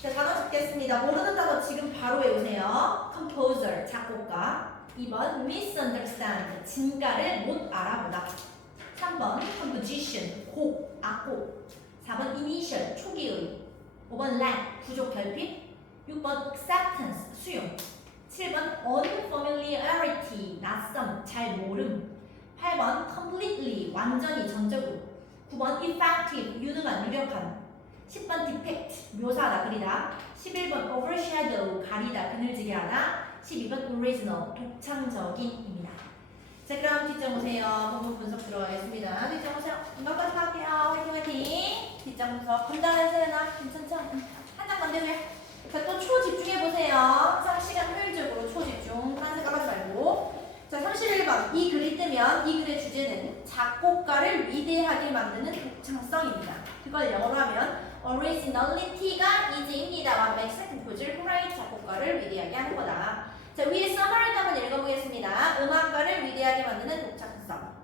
자, 단어 적겠습니다. 모르는 단어 지금 바로 외우세요. composer, 작곡가. 2번 misunderstand, 진가를 못 알아보다. 3번 composition, 곡, 악곡. 4번 initial, 초기의. 5번 lack, 부족, 결핍. 6번 acceptance, 수용. 7번 unfamiliarity, 낯섦, 잘 모름. 8번 completely, 완전히, 전적으로. 9번 effective, 유능한, 유력한. 10번 defect, 묘사하다, 그리다. 11번 overshadow, 가리다, 그늘지게 하다. 12번 original, 독창적인입니다. 자 그럼 뒷장 보세요. 부분 분석 들어가겠습니다. 뒷장 보세요. 이거까지 할게요. 화이팅 화이팅. 뒷장 분석 분단해서요. 나 괜찮죠? 한 장 만들고요. 자 또 초집중해보세요. 항상 시간 효율적으로 초집중. 딴 생각하지 말고. 자 31번 이 글이 뜨면 이 글의 주제는 작곡가를 위대하게 만드는 독창성입니다. 그걸 영어로 하면 originality가 이제입니다. What makes a composer great? 작곡가를 위대하게 하는 거다. 자 위에 summary도 한번 읽어보겠습니다. 음악가를 위대하게 만드는 독창성.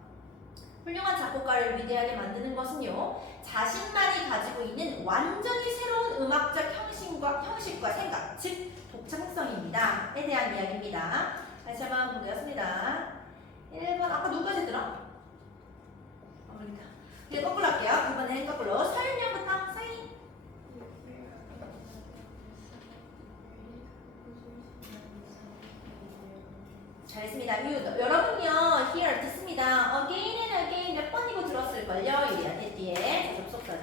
훌륭한 작곡가를 위대하게 만드는 것은요 자신만이 가지고 있는 완전히 새로운 음악적 형식과 생각, 즉 독창성입니다에 대한 이야기입니다. 다시 한번 보겠습니다. 1번 아까 누구까지 들어? 그러니까 이제 거꾸로 할게요. 이번엔 거꾸로 서윤이 형부터. 서윤이 잘했습니다. 여러분요 here 듣습니다. again and again 몇 번이고 들었을걸요. 이래야 뒤에 접속사죠.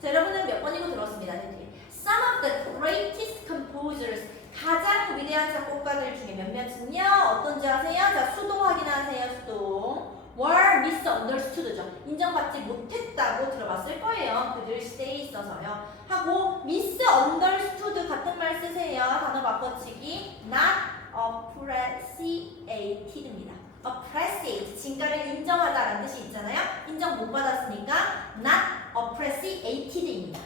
자 여러분은 몇 번이고 들었습니다. 뒤에 some of the greatest composers 가장 위대한 작곡가들 중에 몇몇은요 어떤지 아세요? 자 수동 확인하세요. 수동 were misunderstood죠. 인정받지 못했다고 들어봤을 거예요. 그들 시대에 있어서요. 하고 misunderstood 같은 말 쓰세요. 단어 바꿔치기 not appreciated입니다. appreciate 진가를 인정하다라는 뜻이 있잖아요. 인정 못 받았으니까 not appreciated입니다.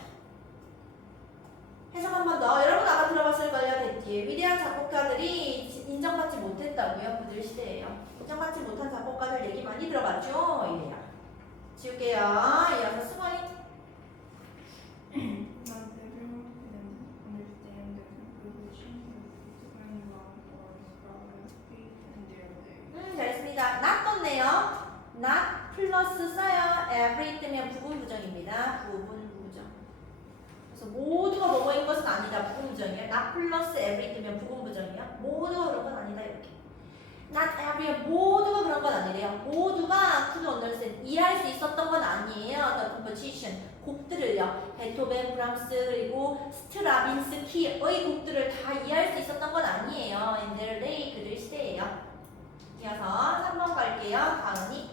해석 한 번 더. 여러분 아까 들어봤을걸요. 뒤에 위대한 작곡가들이 인정받지 못했다고요. 그들 시대에요. 인정받지 못한 작곡가들 얘기 많이 들어봤죠? 이래요. 지울게요. 이어서 승원이. Not everyone can understand the composition of divine love or prophecy in their day. 잘했습니다. not 떴네요. not 플러스 써요. every 뜨면 부분 부정입니다. 부분 부정. 그래서 모두가 뭐뭐인 것은 아니다. 부분 부정이에요. not 플러스 every 뜨면 부분 부정이에요. 모두가 그런 건 아니다. 이렇게. not every 모두가 그런 건 아니래요. 모두가 could understand 이해할 수 있었던 건 아니에요. The composition 곡들을요. 베토벤, 브람스 그리고 스트라빈스키의 곡들을 다 이해할 수 있었던 건 아니에요. In their day 그들 시대예요. 이어서 3번 갈게요. 다은이.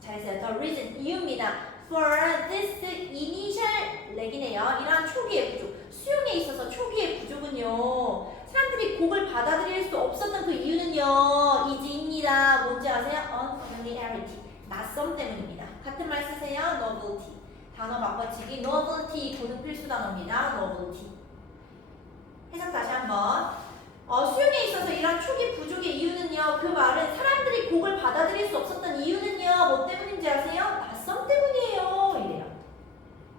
잘했어요. The reason 이유입니다. For this initial lag이네요. 이러한 초기의 부족. 수용에 있어서 초기의 부족은요. 사람들이 곡을 받아들일 수 없었던 그 이유는요. 이지입니다. 뭔지 아세요? Unfamiliarity. 낯섦. 낯섦 때문입니다. 같은 말 쓰세요. novelty. 단어 바꿔치기. novelty 고등 필수 단어입니다. novelty. 해석 다시 한번. 수용에 있어서 이런 초기 부족의 이유는요. 그 말은 사람들이 곡을 받아들일 수 없었던 이유는요. 뭐 때문인지 아세요? 낯섦 때문이에요. 이래요.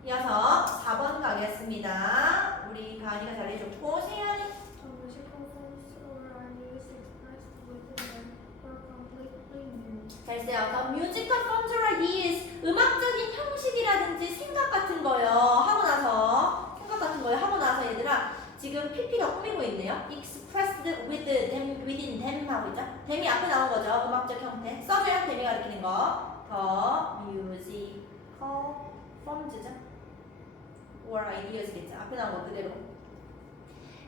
이어서 4번 가겠습니다. 우리 가은이가 잘해줬고 세연이. The musical forms or ideas expressed within them were completely new. 잘 써요. The musical forms or ideas. 음악적인 형식이라든지 생각 같은 거요. 하고 나서 얘들아 지금 PP가 꾸미고 있네요. Expressed within them 하고 있죠. them이 앞에 나온 거죠. 음악적 형태. 써줘요. them이 가리키는 거. The musical forms죠. or ideas겠죠. 앞에 나온 거 그대로.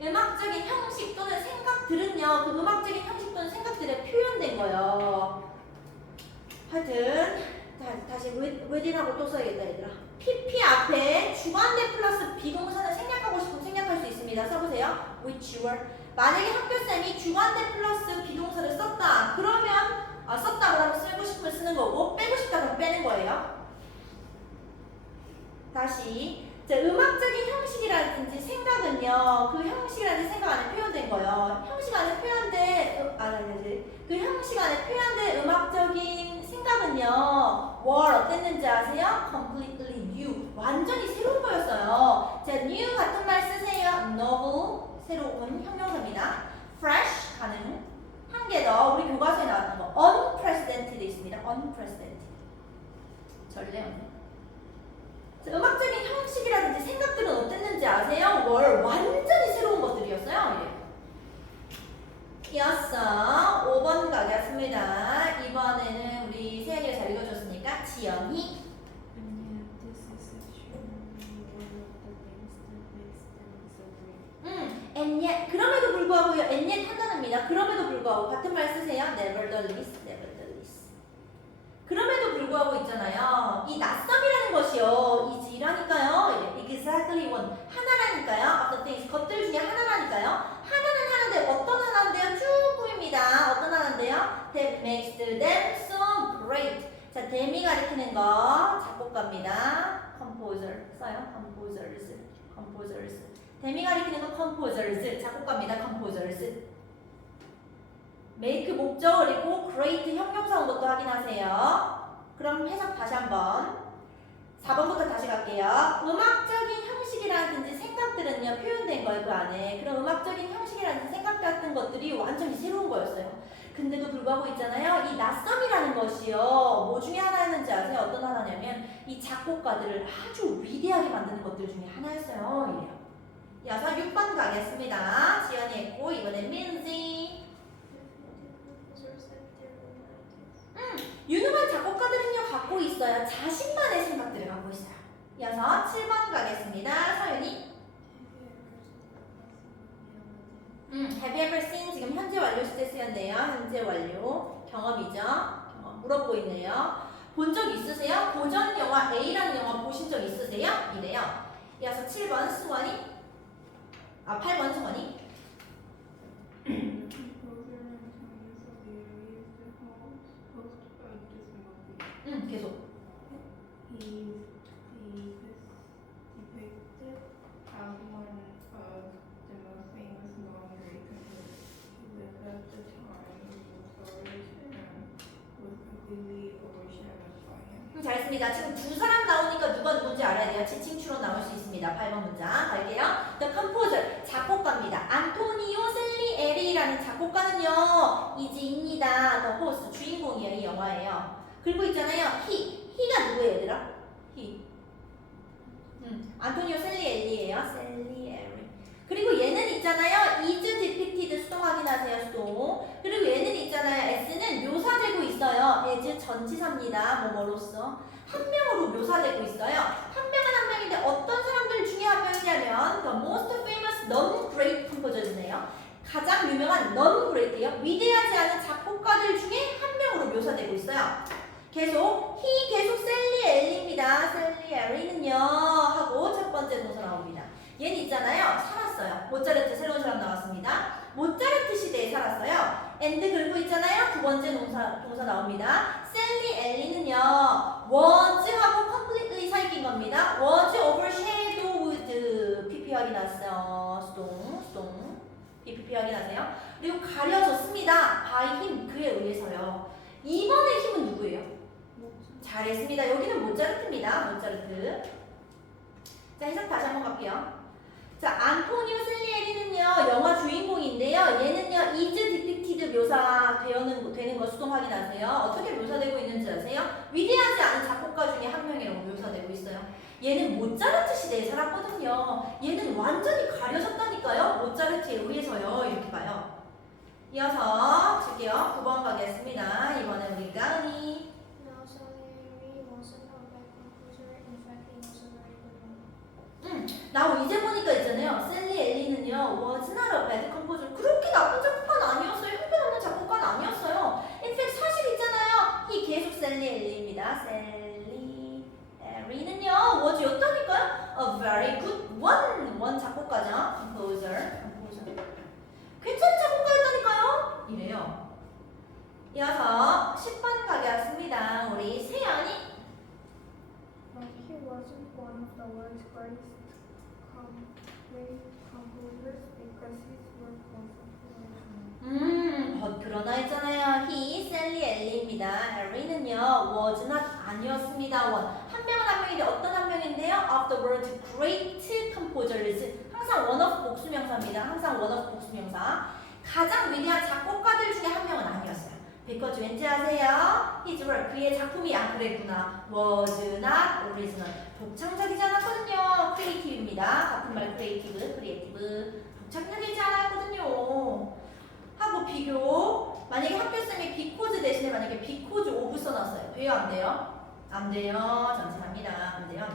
음악적인 형식 또는 생각들은요. 그 음악적인 형식 또는 생각들에 표현된 거예요. 하여튼 다시 within하고 또 써야겠다 얘들아. PP 앞에 주관대 플러스 비동사는 생략하고 싶으면 생략할 수 있습니다. 써보세요. which were. 만약에 학교쌤이 주관대 플러스 비동사를 썼다. 그러면 썼다 그러면 쓰고 싶으면 쓰는 거고 빼고 싶다 그러면 빼는 거예요. 다시 음악적인 형식이라든지 생각은요. 그 형식이라든지 생각 안에 표현된 거예요. 형식 안에 표현된 그 형식 안에 표현된 음악적인 생각은요. 뭘 어땠는지 아세요? Completely new. 완전히 새로운 거였어요. 자, new 같은 말 쓰세요. novel 새로운 형용사입니다. fresh 가능. 한 개 더 우리 교과서에 나왔던 거 unprecedented 있습니다. unprecedented. 전례 없네. 음악적인 형식이라든지 생각들은 어땠는지 아세요? 뭘 완전히 새로운 것들이었어요. 이어서 5번 가겠습니다. 이번에는 우리 세연이가 잘 읽어줬으니까 지연이. And yet, this is actually one of the things that makes them so great. and yet 그럼에도 불구하고요. and yet 한 단어입니다. 그럼에도 불구하고 같은 말 쓰세요. nevertheless. 그럼에도 불구하고 있잖아요. 이 낯섦이라는 것이요. 이지라니까요. exactly one. 하나라니까요. of the things. 것들 중에 하나라니까요. 하나는 하나인데 어떤 하나인데요? 쭉 보입니다. 어떤 하나인데요? That makes them so great. 자, them이 가리키는 거 작곡가입니다. composer 써요. composers. them이 가리키는 거 composers. 작곡가입니다. composers. make 목적어이고 great 형용사 온 것도 확인하세요. 그럼 해석 다시 한번 4번부터 다시 갈게요. 음악적인 형식이라든지 생각들은요 표현된 거예요. 그 안에 그런 음악적인 형식이라든지 생각 같은 것들이 완전히 새로운 거였어요. 근데도 불구하고 있잖아요. 이 낯섦이라는 것이요 뭐 중에 하나였는지 아세요? 어떤 하나냐면 이 작곡가들을 아주 위대하게 만드는 것들 중에 하나였어요. 이래요. 이어서 6번 가겠습니다. 지연이 했고 이번엔 민지. 유능한 작곡가들은요 갖고 있어요. 자신만의 생각들을 갖고 있어요. 이어서 7번 가겠습니다. 서윤이. Have you ever seen 지금 현재 완료 시제 쓰였네요. 현재 완료 경험이죠. 경험 물어보고 있네요. 본 적 있으세요? 고전 영화 A라는 영화 보신 적 있으세요? 이래요. 이어서 7번 승원이. 8번 승원이. 계속. He depicted as one of the most famous non-Greek composers. He lived at the time he was authority and was completely overshadowed by him. 잘했습니다. 지금 두 사람 나오니까 누가 누군지 알아야 돼요. 지칭 추론 나올 수 있습니다. 8번 문장 갈게요. The composer 작곡가입니다. 안토니오 셀리에리라는 작곡가는요 이지입니다. The host 주인공이에요. 이 영화예요. 그리고 있잖아요. he가 누구예요, 얘들아? he. 안토니오 셀리에리예요. 셀리에리. 그리고 얘는 있잖아요. is depicted 수동 확인하세요. 수동. 그리고 얘는 있잖아요. s는 묘사되고 있어요. as 전치사입니다. 뭐로써 한 명으로 묘사되고 있어요. 한 명은 한 명인데 어떤 사람들 중에 한 명이냐면 the most famous non-great composers네요. 가장 유명한 non-great예요. 위대하지 않은 작곡가들 중에 한 명으로 묘사되고 있어요. 계속 계속 셀리엘리입니다. 셀리엘리는요 하고 첫 번째 동사 나옵니다. 얘는 있잖아요. 살았어요. 모차르트 새로운 사람 나왔습니다. 모차르트 시대에 살았어요. and 긁고 있잖아요. 두 번째 동사 나옵니다. 셀리엘리는요 잘했습니다. 여기는 모차르트입니다. 모차르트. 자, 해석 다시 한번 갈게요. 자, 안토니오 살리에리는요, 영화 주인공인데요. 얘는요, is depicted 되는 거 수동 확인하세요. 어떻게 묘사되고 있는지 아세요? 위대하지 않은 작곡가 중에 한 명이라고 묘사되고 있어요. 얘는 모차르트 시대에 살았거든요. 얘는 완전히 가려졌다니까요. 모차르트에 의해서요. 이렇게 봐요. 이어서 줄게요. 9번 가겠습니다. 이번에 우리 가은이. Now Salieri wasn't a bad composer. In fact, he was a very good one. 나 이제 보니까 있잖아요. 셀리 엘리는요, was not a bad composer. 그렇게 나쁜 작곡가는 아니었어요. 형편없는 작곡가는 아니었어요. In fact, 사실 있잖아요. 이 계속 셀리 엘리입니다. 셀리 엘리는요, was였다니까요. A very good one 작곡가죠. composer. 괜찮은 작곡가였다니까요. 이래요. 이어서 10번 가겠습니다. 우리 세연이. But he wasn't one of the world's greatest great composers because his work wasn't original. 그러나 있잖아요. he, 셀리 엘리입니다. 엘리는요, was not 아니었습니다. 한 명은 한 명인데 어떤 한 명인데요? of the world's great composers. 항상 one of 복수명사입니다. 항상 one of 복수명사. 가장 위대한 작곡가들 중에 한 명은 아니었어요. because 왠지 아세요? his work, 그의 작품이 안 그랬구나. was not original. 독창적이지 않았거든요. creative입니다. 같은 말 creative. 독창적이지 않았거든요. 하고 비교. 만약에 학교쌤이 because 대신에 만약에 because of 써놨어요. 돼요? 안 돼요? 안 돼요. 전진합니다. 안 돼요.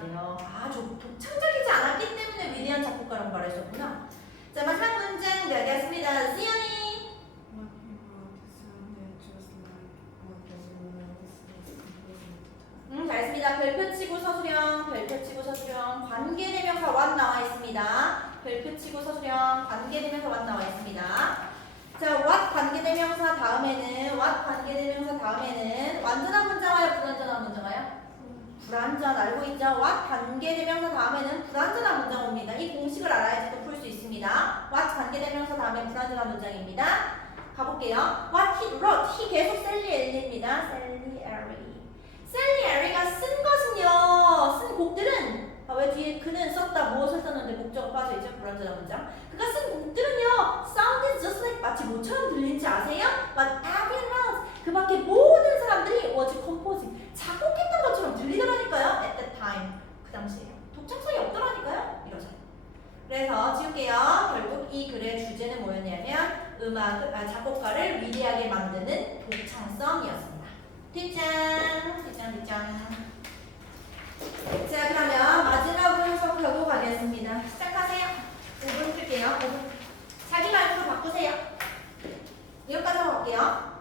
독창적이지 않았기 때문에 위대한 작곡가라고 말했었구나. 자, 마지막 문장 가겠습니다. 시연이. What he wrote sounded just like what everyone else was composing at the time. 잘했습니다. 별표치고 서술형. 관계대명사 what 나와 있습니다. 별표치고 서술형. 관계대명사 what 나와 있습니다. 자, what 관계대명사 다음에는 완전한 문장 와요? 불완전한 문장 와요? 불완전 알고 있죠? what 관계대명사 다음에는 불완전한 문장 옵니다. 이 공식을 알아야지 또 풀 수 있습니다. what 관계대명사 다음에 불완전한 문장입니다. 가볼게요. what he wrote. he 계속 셀리 엘리입니다. 셀리 엘리가 쓴 것은요. 쓴 곡들은 왜 뒤에 그는 썼다 무엇을 썼는데 목적어 빠져있죠? 불완전한 문장. 그가 쓴 곡들은요. sounded just like 마치 뭐처럼 들리는지 아세요? But everyone else. 그 밖에 모든 사람들이 was composing. 작곡했던 것처럼 들리더라니까요. At that time. 그 당시에요. 독창성이 없더라니까요. 이러죠. 그래서 지울게요. 결국 이 글의 주제는 뭐였냐면 작곡가를 위대하게 만드는 독창성이었습니다. 뒷장. 자, 그러면 마지막으로 해석하고 가겠습니다. 시작하세요. 5분 쓸게요. 5분. 자기 말투로 바꾸세요. 여기까지 하고 갈게요.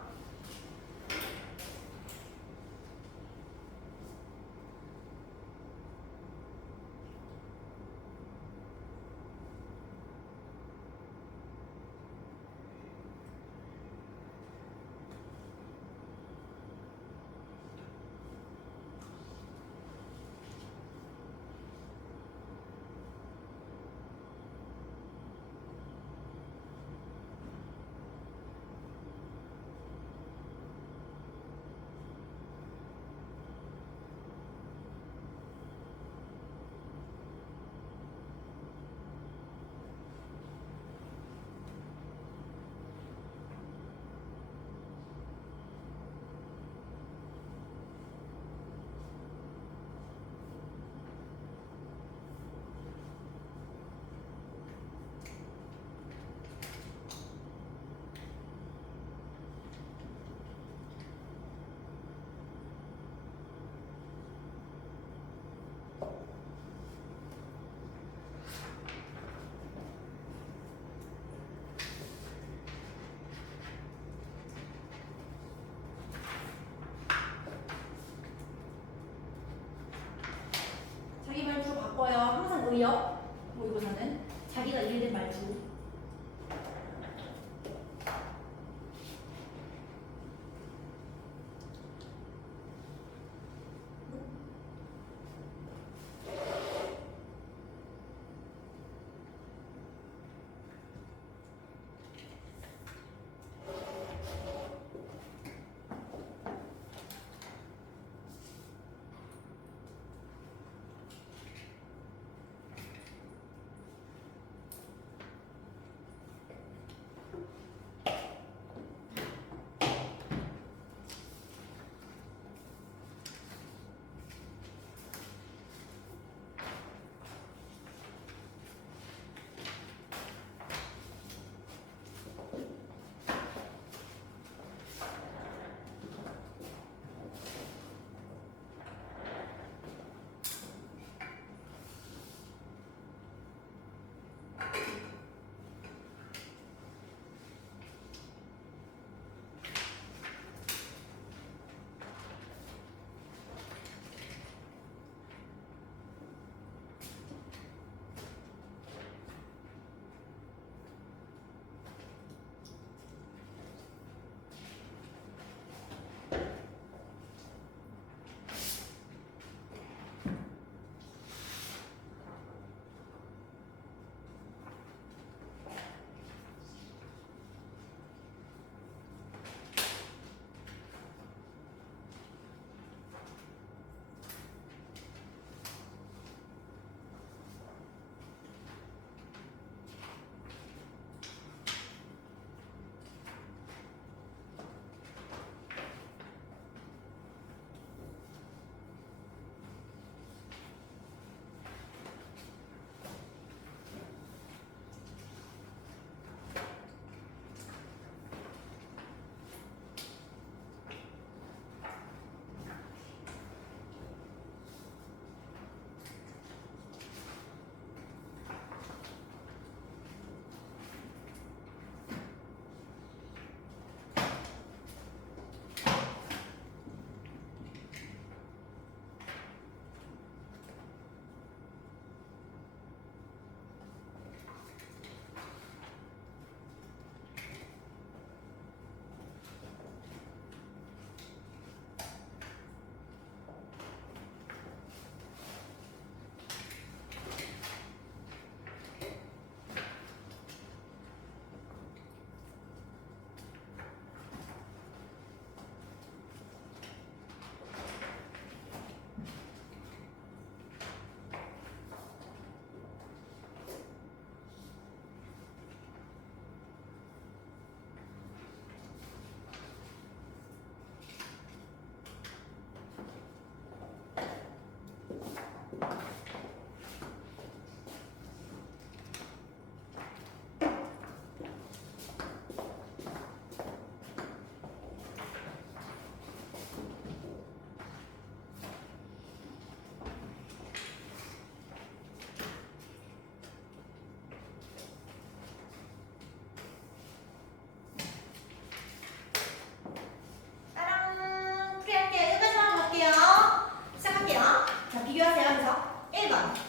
자기 말투로 바꿔요. 항상 의역 모의고사는 자기가 일된 말투.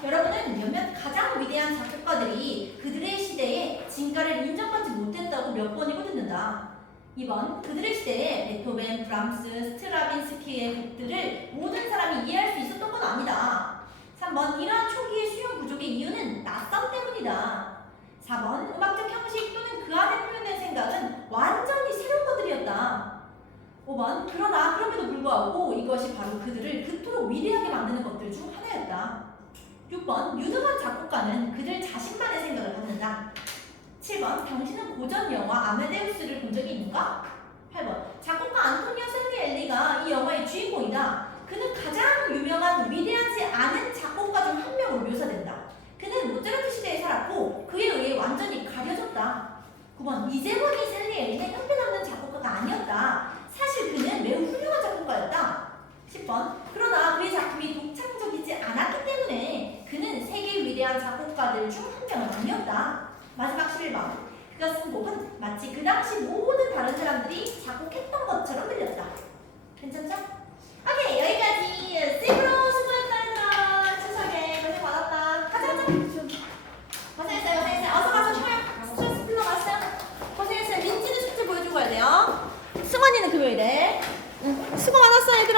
여러분은 몇몇 가장 위대한 작곡가들이 그들의 시대에 진가를 인정받지 못했다고 몇 번이고 듣는다. 2번, 그들의 시대에 베토벤, 브람스, 스트라빈스키의 곡들을 모든 사람이 이해할 수 있었던 건 아니다. 3번, 이러한 초기의 수용 부족의 이유는 낯섦 때문이다. 4번, 음악적 형식 또는 그 안에 표현된 생각은 완전히 새로운 것들이었다. 5번, 그러나 그럼에도 불구하고 이것이 바로 그들을 그토록 위대하게 만드는 것들 중 하나였다. 6번, 유능한 작곡가는 그들 자신만의 생각을 갖는다. 7번, 당신은 고전 영화 아메데우스를 본 적이 있는가? 8번, 작곡가 안토니오 살리엘리가 이 영화의 주인공이다. 그는 가장 유명한 위대하지 않은 작곡가 중 한 명으로 묘사된다. 그는 모차르트 시대에 살았고 그에 의해 완전히 가려졌다. 9번, 이재원이 살리엘리는 형편없는 작곡가가 아니었다. 사실 그는 매우 훌륭한 작곡가였다. 10번, 그러나 그의 작품이 독창적이지 않았기 때문에 그는 세계 위대한 작곡가들 중 한 명은 아니었다. 마지막 11번, 그가 쓴 곡은 마치 그 당시 모든 다른 사람들이 작곡했던 것처럼 들렸다. 괜찮죠?